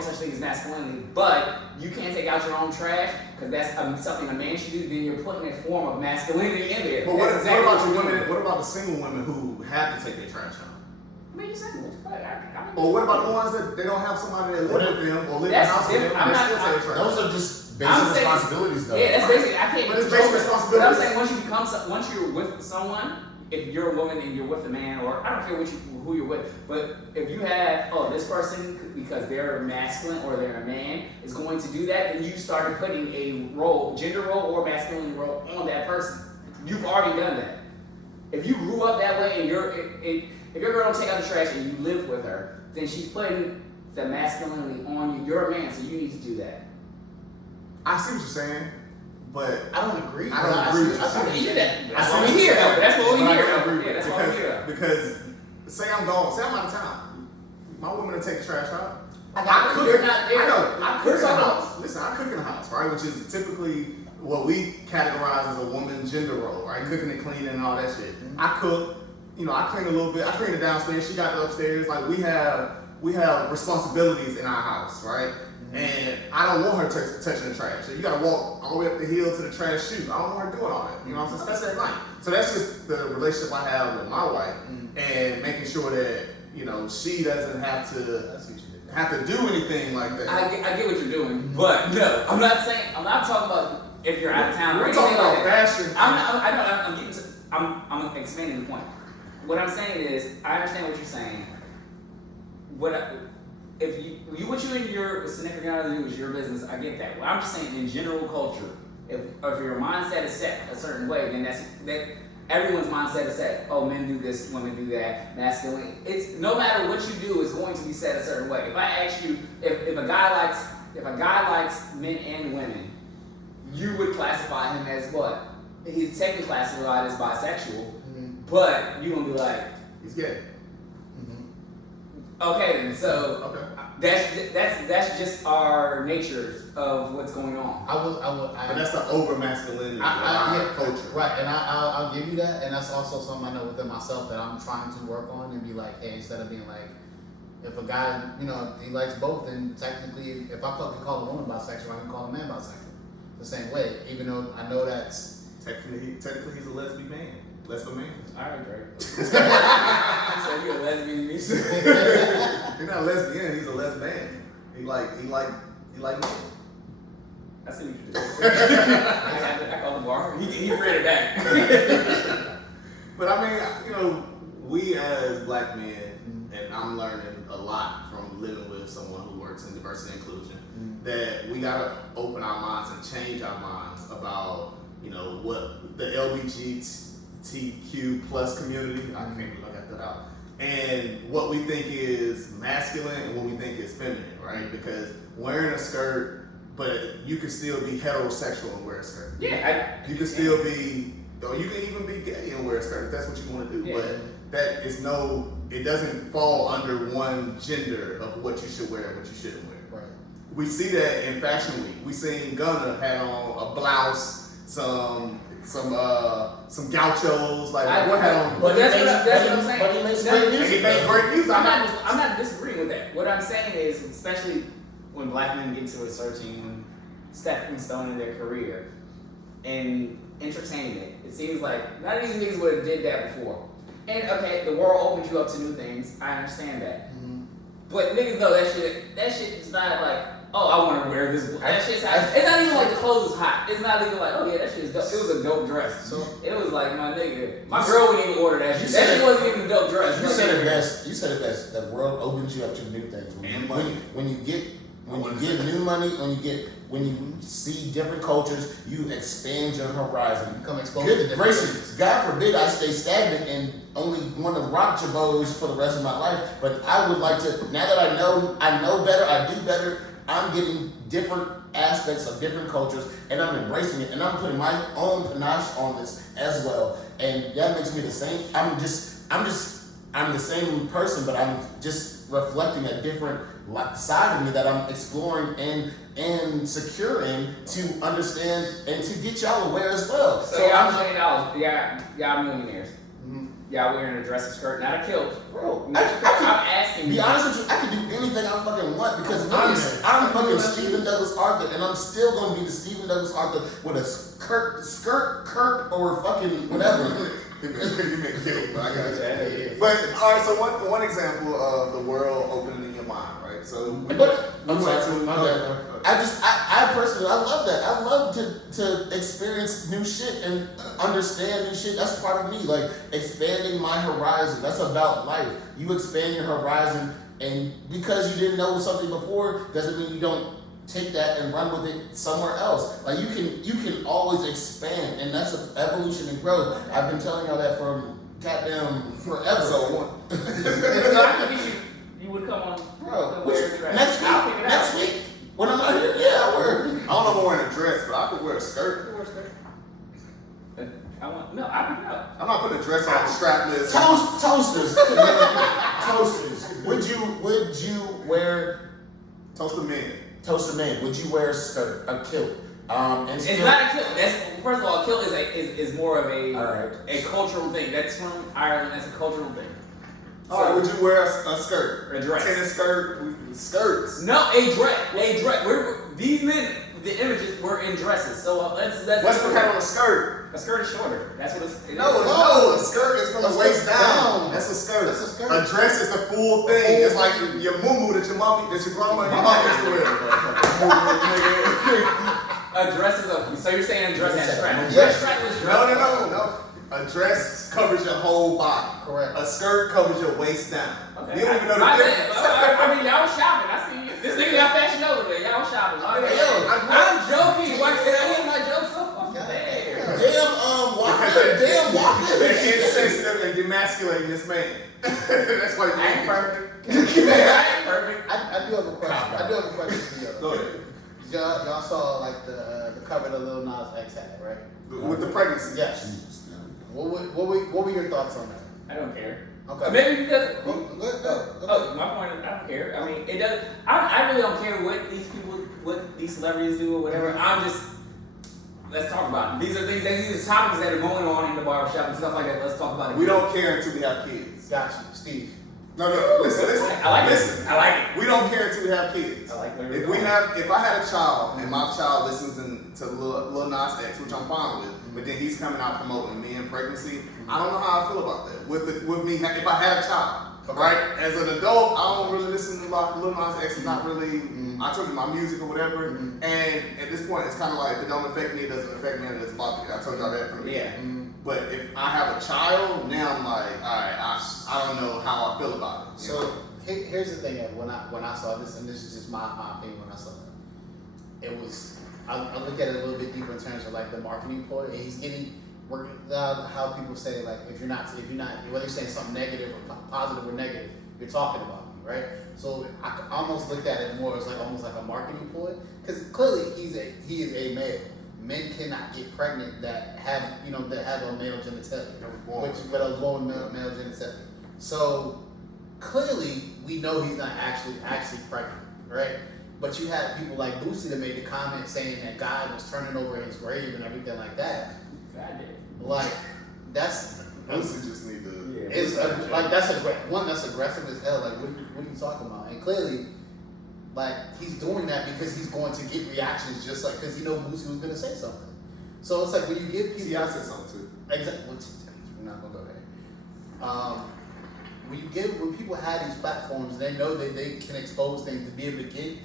such thing as masculinity, but you can't take out your own trash because that's something a man should do, then you're putting a form of masculinity in there. But what about you women? What about the single women who have to take their trash out? I mean, you said Or what about the ones that they don't have somebody that live with them or live in the house with them and they still take trash? Those are just basic responsibilities, though. Yeah, that's basically. I can't. But it's basic responsibilities. But I'm saying once you're with someone, if you're a woman and you're with a man, or I don't care who you're with, but if you have this person because they're masculine or they're a man is going to do that, then you started putting a role, gender role or masculine role on that person. You've already done that. If you grew up that way and if your girl don't take out the trash and you live with her, then she's putting the masculinity on you. You're a man, so you need to do that. I see what you're saying, but I don't agree. I don't agree with You you. That's what we hear. That's what we hear. Yeah, that's what we hear. Because say I'm gone, say I'm out of town, my woman will take the trash out. I cook. You're not there. I know. I cook in the You're house. Listen, I cook in the house, right? Which is typically what we categorize as a woman gender role, right? Cooking and cleaning and all that shit. I cook. I clean a little bit. I clean it downstairs. She got the upstairs. Like we have responsibilities in our house, right? And I don't want her touching the trash. So you gotta walk all the way up the hill to the trash chute. I don't want her doing all that. You know what I'm saying? Especially at night. So that's just the relationship I have with my wife, and making sure that she doesn't have to do anything like that. I get what you're doing, but no, I'm not talking about if you're out of town. We're talking about fashion. I'm expanding the point. What I'm saying is, I understand what you're saying. What you and your significant other do is your business. I get that. Well, I'm just saying in general culture, if your mindset is set a certain way, then that everyone's mindset is set. Oh, men do this, women do that, masculine. It's no matter what you do, it's going to be set a certain way. If I ask you, if a guy likes men and women, you would classify him as what? He's technically classified as bisexual, but you're gonna be like, he's gay. Okay, then so Okay. that's just our nature of what's going on. But that's the over masculinity of our culture, right? And I'll give you that, and that's also something I know within myself that I'm trying to work on and be like, hey, instead of being like, if a guy, he likes both, then technically, if I can call a woman bisexual, I can call a man bisexual. The same way, even though I know that's technically he's a lesbian man. Lesbian man. All right, Drake. So you're a lesbian. He's not a lesbian. He's a lesbian. He like men. I see what you did. I called the bar. He read it back. But I mean, you know, we as black men, and I'm learning a lot from living with someone who works in diversity and inclusion, that we gotta open our minds and change our minds about, you know, what the LGBTQ plus community, I can't believe I got that out, and what we think is masculine and what we think is feminine, right? Because wearing a skirt, but you can still be heterosexual and wear a skirt. Yeah, you can still be, or you can even be gay and wear a skirt if that's what you want to do. Yeah. But that is it doesn't fall under one gender of what you should wear and what you shouldn't wear. Right. We see that in Fashion Week. We seen Gunna had on a blouse, some gauchos, like what had on. But that's what I'm saying. But he makes great music. He makes great music. I'm not disagreeing with that. What I'm saying is, especially when black men get to a certain stepping stone in their career and entertainment, it seems like none of these niggas would have did that before. And okay, the world opens you up to new things. I understand that. But niggas know that shit is not like, oh, I want to wear this. That shit's hot. It's not even like the clothes is hot. It's not even like, oh yeah, that shit is dope. It was a dope dress. So it was like, my nigga, my girl wouldn't even order that shit. That shit wasn't even a dope dress. You said it best. You said it best. The world opens you up to new things. When you get new money, when you see different cultures, you expand your horizon. You become exposed to Good different gracious, things. God forbid I stay stagnant and only want to rock jabos for the rest of my life. But I would like to, now that I know better, I do better, I'm getting different aspects of different cultures and I'm embracing it and I'm putting my own panache on this as well. And that makes me the same. I'm the same person, but I'm just reflecting a different side of me that I'm exploring and securing to understand and to get y'all aware as well. So y'all $1 million, y'all millionaires. Y'all wearing a dress and skirt, not a kilt. Bro, I'm asking you. Be honest with you, I can do anything I fucking want because I'm fucking Stephen Douglas Arthur and I'm still gonna be the Stephen Douglas Arthur with a skirt, or fucking whatever. You make kill, but I got you. But all right, so one example of the world opening in your mind, right? So, But I'm sorry, my bad. I personally, I love that. I love to experience new shit and understand new shit. That's part of me, like expanding my horizon. That's about life. You expand your horizon, and because you didn't know something before, doesn't mean you don't take that and run with it somewhere else. Like you can always expand, and that's an evolution and growth. I've been telling y'all that from goddamn forever. So I think you would come on. Bro, Wear a dress. next week when I'm out here, yeah, I wear. I don't know if I'm wearing a dress, but I could wear a skirt. I'm not putting a dress on strapless. Toasters. Toasters. Would you wear Toaster men? Toaster man? Would you wear a kilt? It's not a kilt. First of all, a kilt is more of Alright. a cultural thing. That's from Ireland. That's a cultural thing. All right, would you wear a skirt? A dress. Tennis skirt? Skirts. No, a dress. These men, the images were in dresses. So let's What's the kind of a skirt? A skirt is shorter. That's what it's. No, a skirt is from the waist down. That's a skirt. That's a skirt. A dress is the full thing. It's like your muumuu that your grandma and your mom used to wear. A dress is a. So you're saying a dress has strap? Yes. Strap is No. A dress covers your whole body. Correct. A skirt covers your waist down. Okay. You don't even know the difference. I mean, y'all shopping. I see you. This nigga got fashion over there. Y'all shopping. I'm joking. Why can't I hear my jokes off there? damn Walker. They're insensitive and demasculating this man. That's why I ain't perfect. I ain't perfect. I do have a question for you. Go ahead. Y'all saw like the cover that Lil Nas X had, right? With the pregnancy. Yes. What were your thoughts on that? I don't care. Okay. Maybe because. Go. Oh, my point is, I don't care. I mean, it does. I really don't care what these celebrities do or whatever. Let's talk about it. These are topics that are going on in the barbershop and stuff like that. Let's talk about it. We don't care until we have kids. Got you, Steve. No, listen. I like listen. it. I like it. We don't care until we have kids. I like where If I had a child and my child listens to Lil Nas X, which I'm fine with, but then he's coming out promoting me and pregnancy, I don't know how I feel about that. With me, if I had a child, right? As an adult, I don't really listen to Lil Nas X. It's not really I told you my music or whatever, and at this point, it's kind of like, if it don't affect me, it doesn't affect me, and it doesn't bother me. I told y'all that from the beginning. But if I have a child, now I'm like, all right, I don't know how I feel about it. So here's the thing: when I saw this, and this is just my opinion when I saw it, it was I look at it a little bit deeper in terms of like the marketing ploy, and he's getting how people say like if you're not whether you're saying something negative or positive or negative, you're talking about me, right? So I almost looked at it more as like almost like a marketing ploy, because clearly he is a male. Men cannot get pregnant that have a male genitalia, but a born male genitalia. So clearly we know he's not actually pregnant, right? But you had people like Boosie that made the comment saying that God was turning over his grave and everything like that. God did. Boosie just need to. Yeah, that's aggressive as hell. Like what are you talking about? And clearly, like he's doing that because he's going to get reactions, just like because Boosie was going to say something. So it's like when you give people. See, I said something too. Exactly. We're not gonna go there. When people have these platforms, they know that they can expose things to be able to get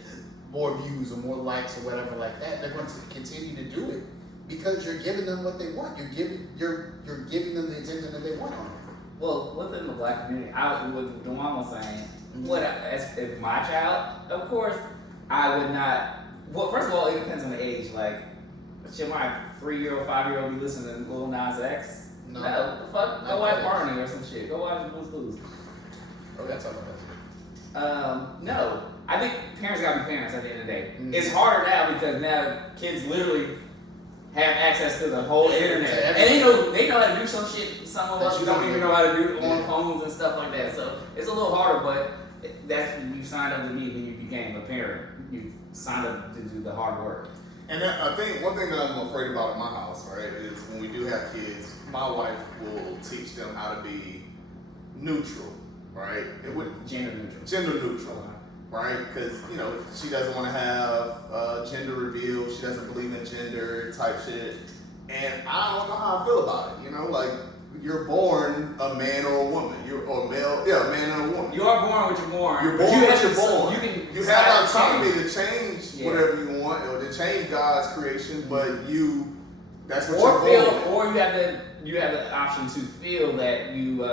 more views or more likes or whatever like that. They're going to continue to do it because you're giving them what they want. You're giving them the attention that they want on it. Well, within the black community, what Dewan was saying, if my child, of course, I would not. Well, first of all, it depends on the age. Like, should my 3-year-old, 5-year-old be listening to Lil Nas X? No, the fuck. Go watch Barney or some shit. Go watch Blue's Clues. Oh, that's all right. No. I think parents gotta be parents at the end of the day. It's harder now because now kids literally have access to the whole internet. And they know how to do some shit some of us don't even know how to do on phones and stuff like that. So it's a little harder, but that's you signed up to me when you became a parent. You signed up to do the hard work. And I think one thing that I'm afraid about in my house, right, is when we do have kids, my wife will teach them how to be neutral, right? Gender neutral. Gender neutral, right? Because, she doesn't want to have gender reveal. She doesn't believe in gender type shit. And I don't know how I feel about it, like, you're born a man or a woman. You're a man and a woman. You are born what you're born. You're born what you're born. You have autonomy to change whatever you want or to change God's creation, but that's what you're born. Or you have the option to feel that you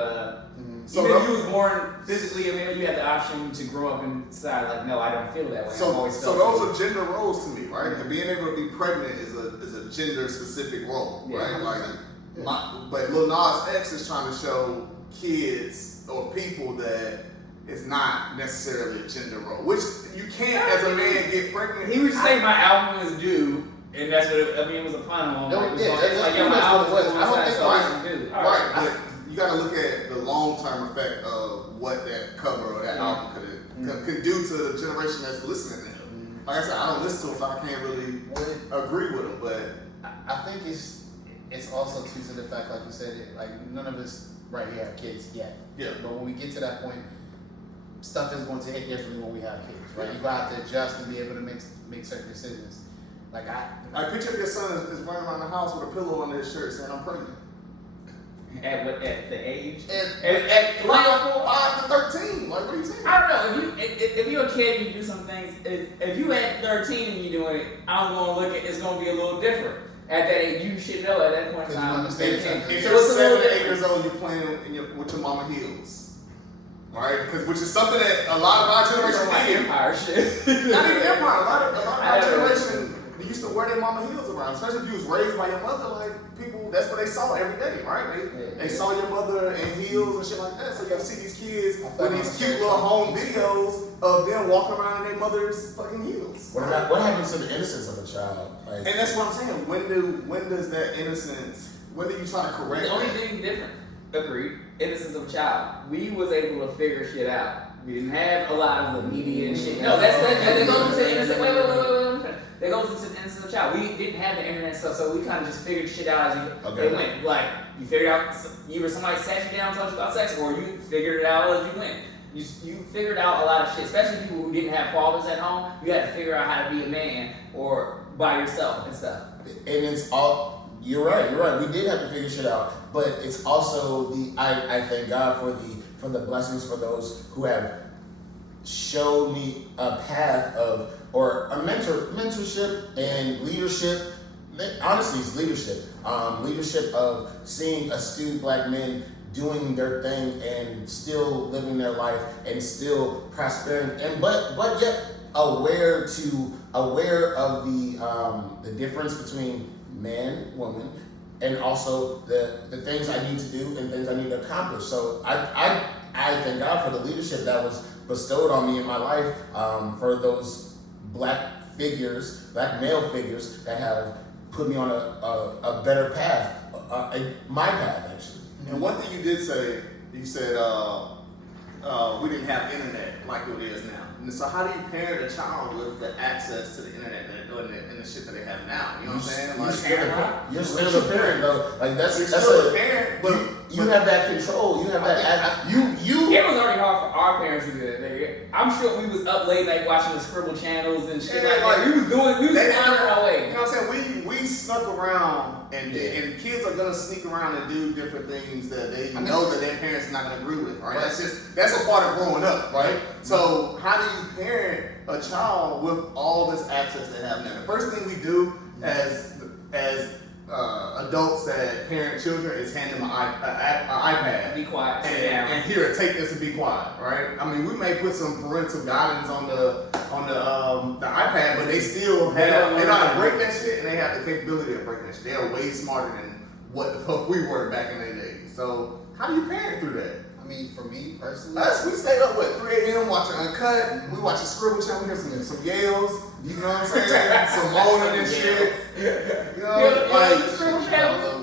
so even if you was born physically a male, you have the option to grow up and decide like, no, I don't feel that way. So those are gender roles to me, right? And being able to be pregnant is a gender specific role, right? But Lil Nas X is trying to show kids or people that it's not necessarily a gender role, which you can't as a man get pregnant. He would say my album is due, and that's what it was a pun on. My album was. I don't think right, but you got to look at the long-term effect of what that cover or that album could do to the generation that's listening to him. Like I said, I don't listen to him, so I can't really agree with him. But I think it's also too to the fact, like you said, like none of us right here have kids yet. Yeah. But when we get to that point, stuff is going to hit differently when we have kids, right? You got to adjust and be able to make certain decisions. Like I picture your son is running around the house with a pillow under his shirt saying, "I'm pregnant." At the age? At 5 to 13. Like, what are you saying? I don't know. If you're a kid and you do some things, if you at 13 and you're doing it, I'm going to look at it's going to be a little different. At that age, you should know at that point in time. If you're 7 or 8 years old, you're playing with your mama heels. Alright? Which is something that a lot of our generation did. Empire shit. Not even empire. A lot of our generation used to wear their mama heels around. Especially if you was raised by your mother, like people, that's what they saw every day, right? They saw your mother in heels and shit like that. So you see these kids with these cute little home videos of them walking around in their mother's fucking heels. What happens to the innocence of a child? And that's what I'm saying. When does that innocence? When do you try to correct? The only thing different, agreed, innocence of a child. We was able to figure shit out. We didn't have a lot of the media and shit. No, that goes into innocence. Wait. That goes into the innocence of a child. We didn't have the internet stuff, so we kind of just figured shit out as it went. Like, you figured out, either somebody sat you down and told you about sex, or you figured it out as you went. You figured out a lot of shit, especially people who didn't have fathers at home. You had to figure out how to be a man or by yourself and stuff. And it's all, you're right. We did have to figure shit out, but it's also I thank God for the blessings for those who have showed me a path of or a mentorship and leadership. Honestly, it's leadership. Leadership of seeing astute black men doing their thing and still living their life and still prospering, and but yet aware of the difference between man, woman, and also the things I need to do and things I need to accomplish. So I thank God for the leadership that was bestowed on me in my life, for those black male figures that have put me on a better path, my path actually. And one thing you did say, you said we didn't have internet like it is now. And so how do you parent a child with the access to the internet and the shit that they have now? You know what I'm saying? Like, you're still the parent though. Like that's still a parent, but you have that control. You have that. It was already hard for our parents to do that. I'm sure we was up late night watching the Scribble channels and shit like that. We was finding our way. You know what I'm saying? We snuck around, and kids are gonna sneak around and do different things that they know that their parents are not gonna agree with. Right? That's a part of growing up, right? So how do you parent a child with all this access they have now? The first thing we do as adults that parent children is hand them an iPad. Be quiet. And here, take this and be quiet, right? I mean, we may put some parental guidance on the iPad, but they still they know how to break that shit, and they have the capability of breaking that shit. They are way smarter than what the fuck we were back in the day. So how do you parent through that? I mean, for me personally, We stayed up 3 a.m. watching Uncut. We watching Scribble Channel. We hear some yells. You know what I'm saying? Some moaning and shit. You know, like Scribble Channel.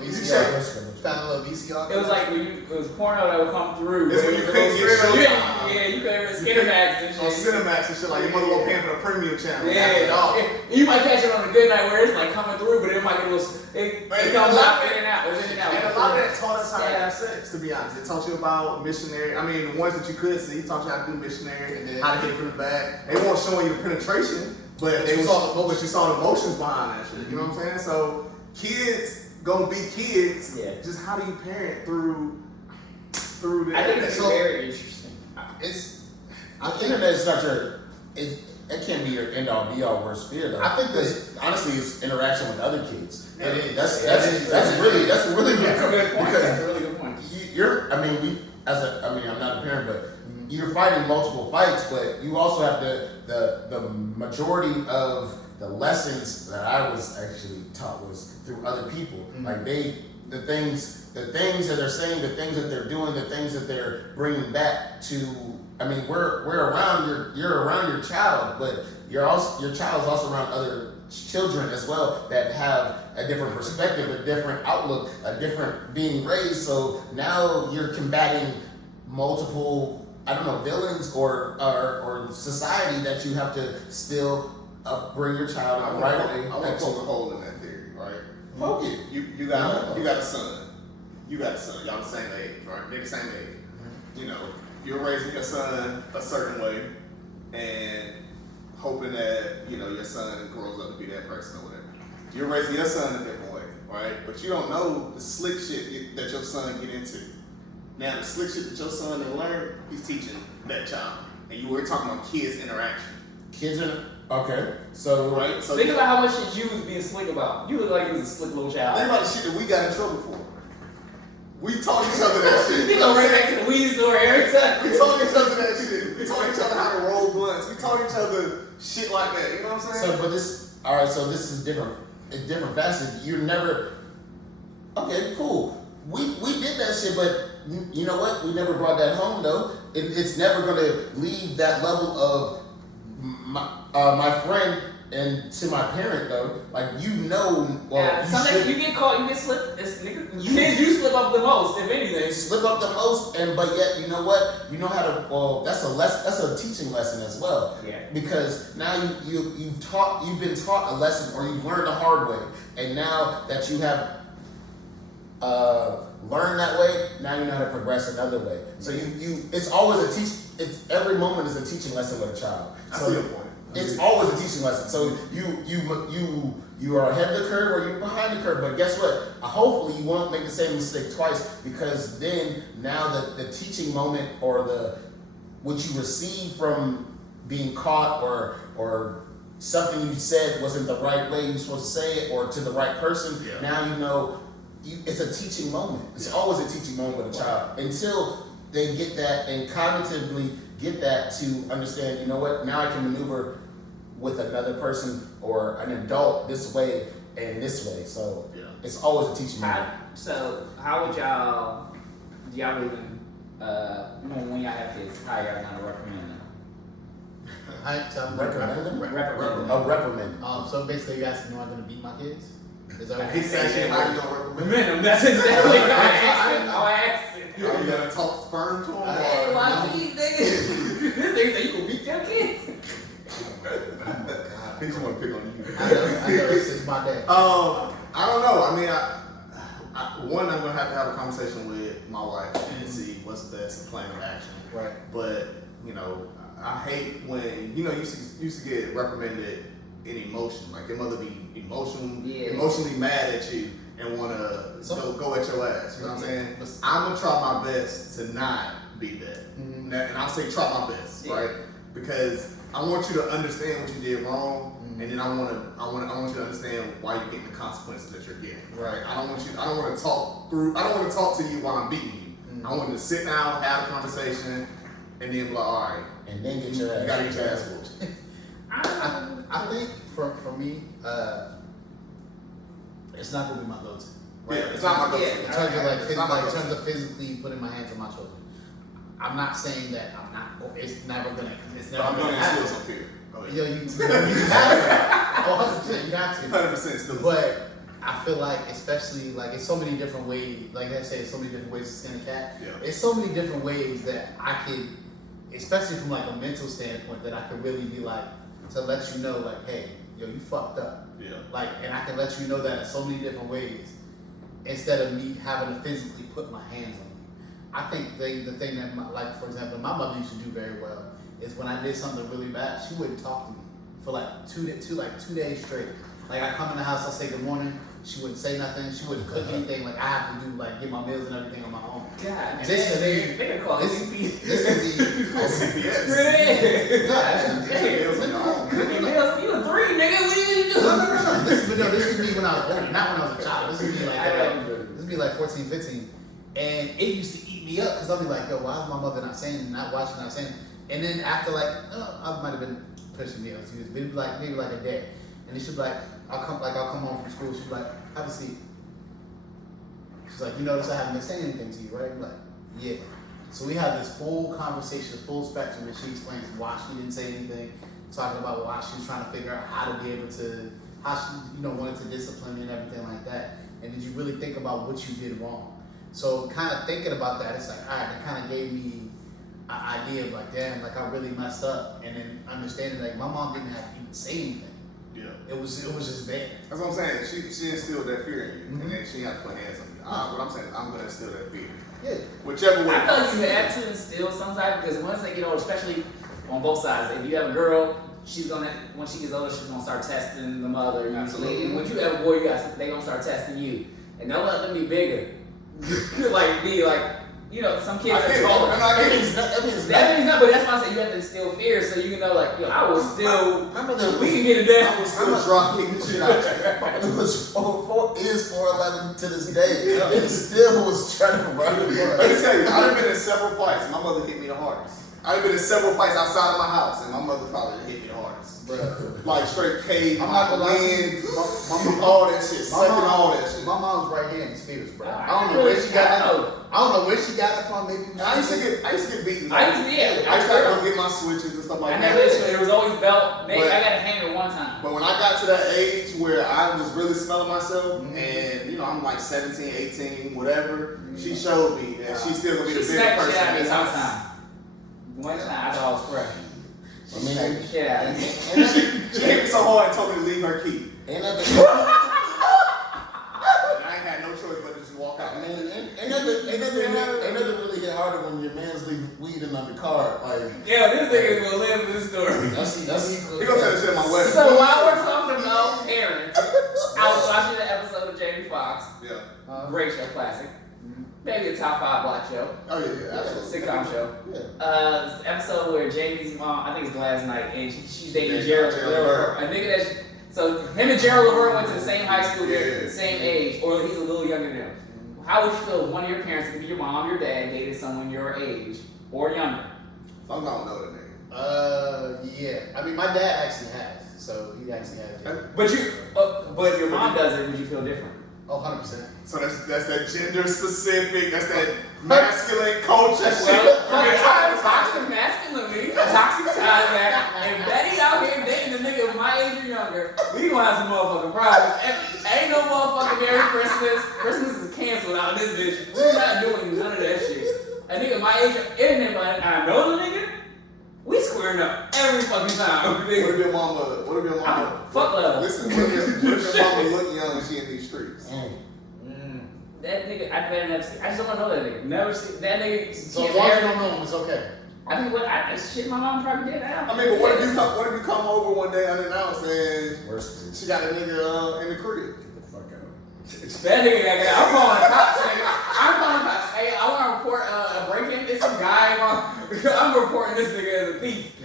Found a little VCR. It was like when it was porno that would come through. It's when you couldn't get shows. Yeah, you could hear Cinemax and shit. On Cinemax and shit, like your mother won't pay for the premium channel. Yeah, you might catch it on a good night where it's like coming through, but it might get a little. It comes out in and out. It's in and out. And a lot of that taught us how to have sex. To be honest, it taught you about missionary. I mean, the ones that you could see, taught you how to do missionary, and how to hit it from the back. They weren't showing you the penetration, but you saw the motions behind that shit. You know what I'm saying? So kids gonna be kids. Yeah. Just how do you parent through the? I think that's very interesting. The internet is not it can't be your end all be all worst fear though. I think honestly it's interaction with other kids. Yeah. That's a really good point. Because That's a really good point. I'm not a parent, but you're fighting multiple fights, but you also have the majority of the lessons that I was actually taught was through other people. Mm-hmm. Like the things that they're saying, the things that they're doing, the things that they're bringing back to. I mean, you're around your child, but your child's also around other children as well that have a different perspective, a different outlook, a different being raised. So now you're combating multiple, villains or society that you have to still bring your child in the right way. I want to poke a hole in that theory, right? Poke it. You got a son. You got a son. Y'all the same age, right? They're the same age. You know, you're raising your son a certain way and hoping that, your son grows up to be that person or whatever. You're raising your son a different way, right? But you don't know the slick shit that your son get into. Now, the slick shit that your son didn't learn, he's teaching that child. And we're talking about kids' interaction. Okay, so right. So think about how much shit you was being slick about. You look like you was a slick little child. Think about the shit that we got in trouble for. We taught each other that shit. You go right back to the weed store every time. We taught each other that shit. We taught each other how to roll blunts. We taught each other shit like that. You know what I'm saying? So this is different. It's different facets. You're never. Okay, cool. We did that shit, but you know what? We never brought that home though. It's never gonna leave that level of my friend and to my parent though. Like sometimes you get caught, you get slipped. You slip up the most, if anything. Slip up the most, but yet you know what? You know how to. Well, that's a teaching lesson as well. Yeah. Because now you've been taught a lesson, or you've learned the hard way, and now that you have learned that way, now you know how to progress another way. So it's always every moment is a teaching lesson with a child. That's a good point. It's always a teaching lesson. So you are ahead of the curve or you're behind the curve. But guess what? Hopefully you won't make the same mistake twice, because then now the teaching moment or what you receive from being caught or something you said wasn't the right way you're supposed to say it or to the right person. Yeah. Now you know it's a teaching moment. It's always a teaching moment with a child until they get that and cognitively get that to understand, you know what, now I can maneuver with another person or an adult this way and this way. So it's always a teaching moment. So how would y'all, do y'all believe in, when y'all have kids, how y'all gonna recommend them? Recommend them? Reprimand. A reprimand. So basically, you asking, am I going to beat my kids? Is that what He said, how you gonna recommend Them. That's exactly what I asked. Are you gonna talk firm to him? Hey, why these niggas? This nigga say you gonna beat your kids. He just wanna pick on you. I know this is my day. I don't know. I mean, one, I'm gonna have a conversation with my wife and see what's the best plan of action. Right. But you know, I hate when you used to get reprimanded in emotion. Like your mother be emotionally mad at you and wanna go at your ass. You know what I'm saying? I'm gonna try my best to not be that. Mm-hmm. And I'll say try my best, right? Because I want you to understand what you did wrong. And then I want you to understand why you're getting the consequences that you're getting. Right. I don't want to talk to you while I'm beating you. I want you to sit down, have a conversation, and then be like, all right. And then get your ass. You gotta get your ass whooped. I think for me, it's not gonna be my go-to. Right? Yeah, it's not my go-to. In terms of physically putting my hands on my children. I'm not saying that I'm not. It's never gonna. It's never But I'm gonna gonna happen. instill some fear. Yo, you have to. Oh, 100%, you have to. 100% still. But I feel like, especially like, it's so many different ways. Like I said, so many different ways to skin a cat. Yeah. It's so many different ways that I could, especially from like a mental standpoint, that I could really be like to let you know, like, hey, yo, you fucked up. Yeah. Like, and I can let you know that in so many different ways, instead of me having to physically put my hands on you. I think the thing that, like, for example, my mother used to do very well is when I did something really bad, she wouldn't talk to me for like two days straight. Like I come in the house, I say good morning, she wouldn't say nothing, she wouldn't cook anything. Like I have to do like get my meals and everything on my own. God, and this is the they call it CPS. This is the CPS. Cooking meals, you a 3, nigga. What are you doing? No. This is me when I was older, not when I was a child. This is me like 14, 15. And it used to eat me up because I'll be like, yo, why is my mother not saying, not watching, not saying? And then after like, I might have been pushing meals, but it'd be like maybe like a day. And then she'd be like, I'll come home from school, she'd be like, have a seat. She's like, you notice I haven't been saying anything to you, right? I'm like, yeah. So we have this full conversation, full spectrum, and she explains why she didn't say anything, talking about why she was trying to figure out how to be able to, how she, wanted to discipline me and everything like that. And did you really think about what you did wrong? So kind of thinking about that, it's like, all right, it kind of gave me an idea of like, damn, like I really messed up. And then understanding like my mom didn't have to even say anything. Yeah. It was just there. That's what I'm saying. She instilled that fear in you, and then she had to put hands on you. What I'm saying is I'm gonna instill that fear. Yeah. Whichever way. I feel like you have to instill some type, because once they get older, especially on both sides, if you have a girl, she's gonna, when she gets older, she's gonna start testing the mother. Absolutely. And when you have a boy, they gonna start testing you. And don't let them be bigger. Like, be like, some kids are taller. That means not, but that's why I say you have to instill fear so you can know, like, I will still, we can get it down. I was still dropping the shit out you. My mother was 4'11" to this day. And still was trying to run. Let me tell you, I've been in several fights. My mother hit me the hardest. I've been in several fights outside of my house, and my mother probably hit me the hardest. Bruh. Like straight cave, I'm not gonna lie to wind, you. all that shit, sucking all that shit. My mom's right hand is fierce, bro. I I don't know where she got that. I don't know where she got it from. Maybe And I used to get beaten. I used to go get my switches and stuff like I that. never did. There was always belt. Maybe But- I got a hanger one time. But when I got to that age where I was really smelling myself, and I'm like 17, 18, whatever, she showed me that she's still gonna be She the bigger smacked the person shit out in of me this one house. time. One time, I thought I was fresh. I mean, Smacked the shit out of me. She hit me so hard and told me to leave her key. ain't nothing. And I ain't had no choice but to just walk out. I mean, ain't nothing really hit harder when your man's leaving weed in the car. Like, Yeah, this nigga gonna live in this story. that's He gonna tell the shit at my wedding. So while we're talking about parents, I was watching the episode of Jamie Foxx. Yeah. Great show, classic. Maybe a top 5 black show. Oh yeah, absolutely. Sitcom show. Yeah. This episode where Jamie's mom, I think it's Gladys Knight, and she's dating Yeah, Gerald Gerald Levert. A nigga that's so him and Gerald Levert went to the same high school, they're Yeah. the same age, or he's a little younger than him. How would you feel if one of your parents, could be your mom, your dad, dated someone your age or younger? As long as I don't know the name. Yeah. I mean, my dad actually has, so he actually has. But if your mom does it, would you feel different? Oh, 100%. So that's that gender specific. That's that masculine culture shit. Well, toxic masculinity, toxic time back, and Betty out here dating a nigga my age or younger, we gonna have some motherfucking problems. Ain't no motherfucking Merry Christmas. Christmas is canceled out of this bitch. We're not doing none of that shit. A nigga my age, and I know the nigga, we squaring up every fucking time. What if your mama? Fuck love. Listen, what if your mama look young and she in these streets? That nigga, I better never see. I just don't want to know that nigga. Never see that nigga. So as long as you don't know him, it's okay. I mean, shit, my mom probably did. I mean, but what if you come over one day unannounced and she got a nigga in the crib? Get the fuck out. That nigga, I'm calling the cops, nigga. I'm calling the cops. Hey, I want to report a break-in. It's some guy. I'm reporting this nigga as a thief.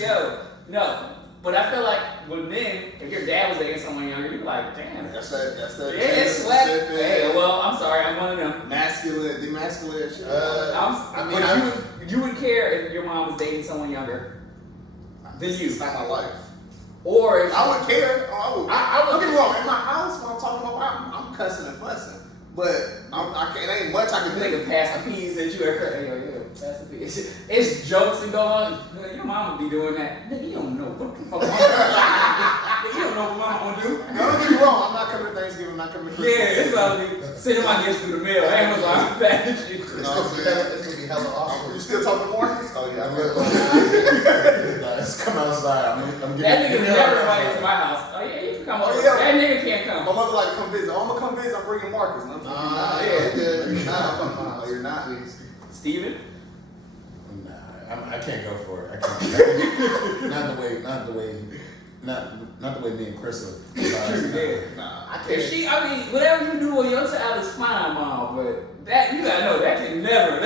Yo, no. But I feel like with men, if your dad was dating someone younger, you'd be like, damn. That's that. Yeah, it's slap. Hey, well, I'm sorry, I'm one of them. Masculine, demasculine shit. You would care if your mom was dating someone younger than you. It's not my life. Or if I would care. I would. Don't get me wrong. In my house, when I'm talking about, I'm cussing and fussing. But I can't. It ain't much I can do. nigga pass the peas that you ever heard. Yo, pass the peas. It's jokes and going on. Your mama be doing that. Nigga, you don't know what the fuck. You don't know what mama gonna do. No, don't get me wrong. I'm not coming to Thanksgiving. I'm not coming to Christmas. Yeah, it's all me sending my gifts through the mail. Amazon, bad shit. You know what I'm saying? It's gonna be hella awkward. You still talking Marcus? Oh yeah, I will. Let's come outside. I'm That nigga never invited to my house. Oh yeah, you can come over. yeah. That nigga can't come. My mother like to come visit. Oh, I'm gonna come visit. I'm bringing Marcus. And I'm You're no, you're not. Steven? Nah, I can't go for it. I can't. Not the way me and Chris are. Nah. I mean, whatever you do with your child is fine, mom, but that, you gotta know, that ain't never.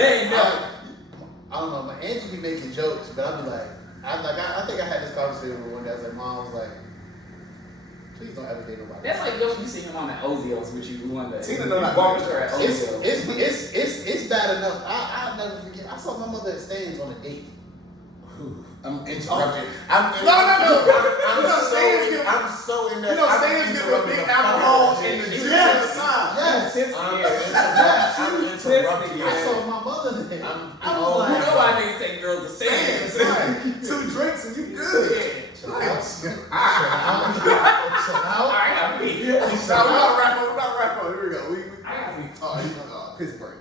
I don't know, my auntie be making jokes, but I'll be like, I think I had this conversation with one day. I was like, Mom was like, please don't ever date nobody. That's like you see your mom at Oziel's with you one day. Tina know not walked to her at It's Oziel's. it's bad enough. I'll never forget. I saw my mother at Staines on a date. I'm interrupting. No. I'm so in that. You know, Stan's getting a big alcohol in the gym. Yes. I'm interrupting. I saw my mother there. I was You like, know why niggas take girls to stand. Right. 2 drinks and you good. I gotta pee. Now we gotta wrap up. Here we go. I gotta pee. Oh, piss break.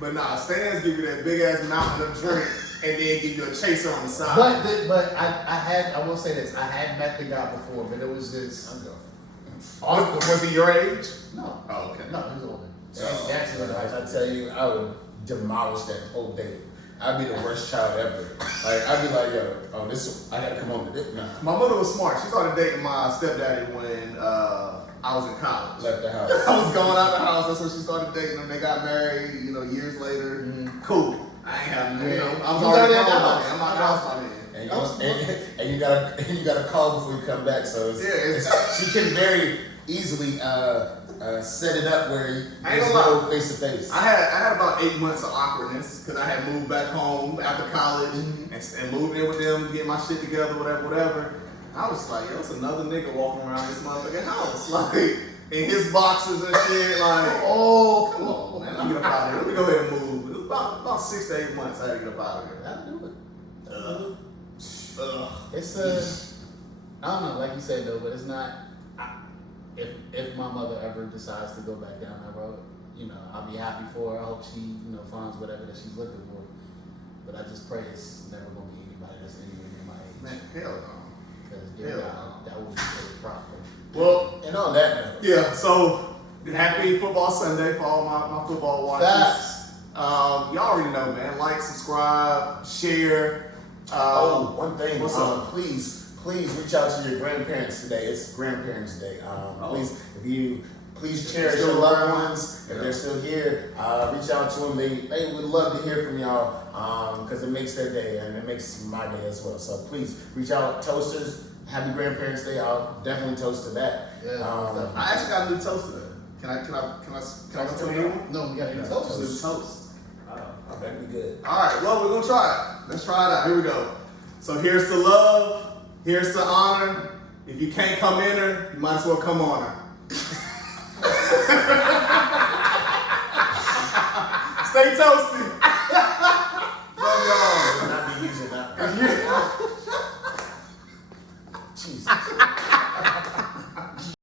But nah, Stan's give you that big ass mountain of drink and then give you a chaser on the side. but I will say this. I had met the guy before, but it was just. Was he your age? No. Oh, okay. No, he was older. I tell you, I would demolish that whole date. I'd be the worst child ever. Like I'd be like, yo, I gotta come home to this. Nah. My mother was smart. She started dating my stepdaddy when I was in college. Left the house. I was going out the house. That's when she started dating him. They got married. Years later. Mm-hmm. Cool. I ain't having. I was You already already at the at the house. house. I'm out the house by then. And you gotta call before you come back. So she can very easily set it up where there's no face to face. I had about 8 months of awkwardness because I had moved back home after college and moved in with them, get my shit together, whatever. I was like, yo, it's another nigga walking around this motherfucking house, like in his boxes and shit. Like, oh, come on, man, let me get up out of here. Let me go ahead and move. It was about 6 to 8 months I had to get up out of here. That'll do it. It's I don't know, like you said though, but it's not. If my mother ever decides to go back down that road, I'll be happy for her. I hope she, finds whatever that she's looking for. But I just pray it's never gonna be anybody that's anywhere near my age. Man, hell no. Because dear God, that would be very proper. Well, And on that note, yeah. So happy football Sunday for all my football watchers. Facts. Y'all already know, man. Like, subscribe, share. one thing. What's up? Please reach out to your grandparents today. It's Grandparents Day. Please, if you Please cherish your loved ones. If they're still here, reach out to them. They would love to hear from y'all because it makes their day and it makes my day as well. So please reach out. Toasters, happy Grandparents' Day. I'll definitely toast to that. Yeah, I actually got a new toast today. Can I go to a new one? No, we got to toast. It's toast. Oh, that'd be good. All right, well, we're going to try it. Let's try it out. Here we go. So here's to love. Here's to honor. If you can't come in her, you might as well come on her. Stay toasty. Love y'all. Not be using that. Jesus.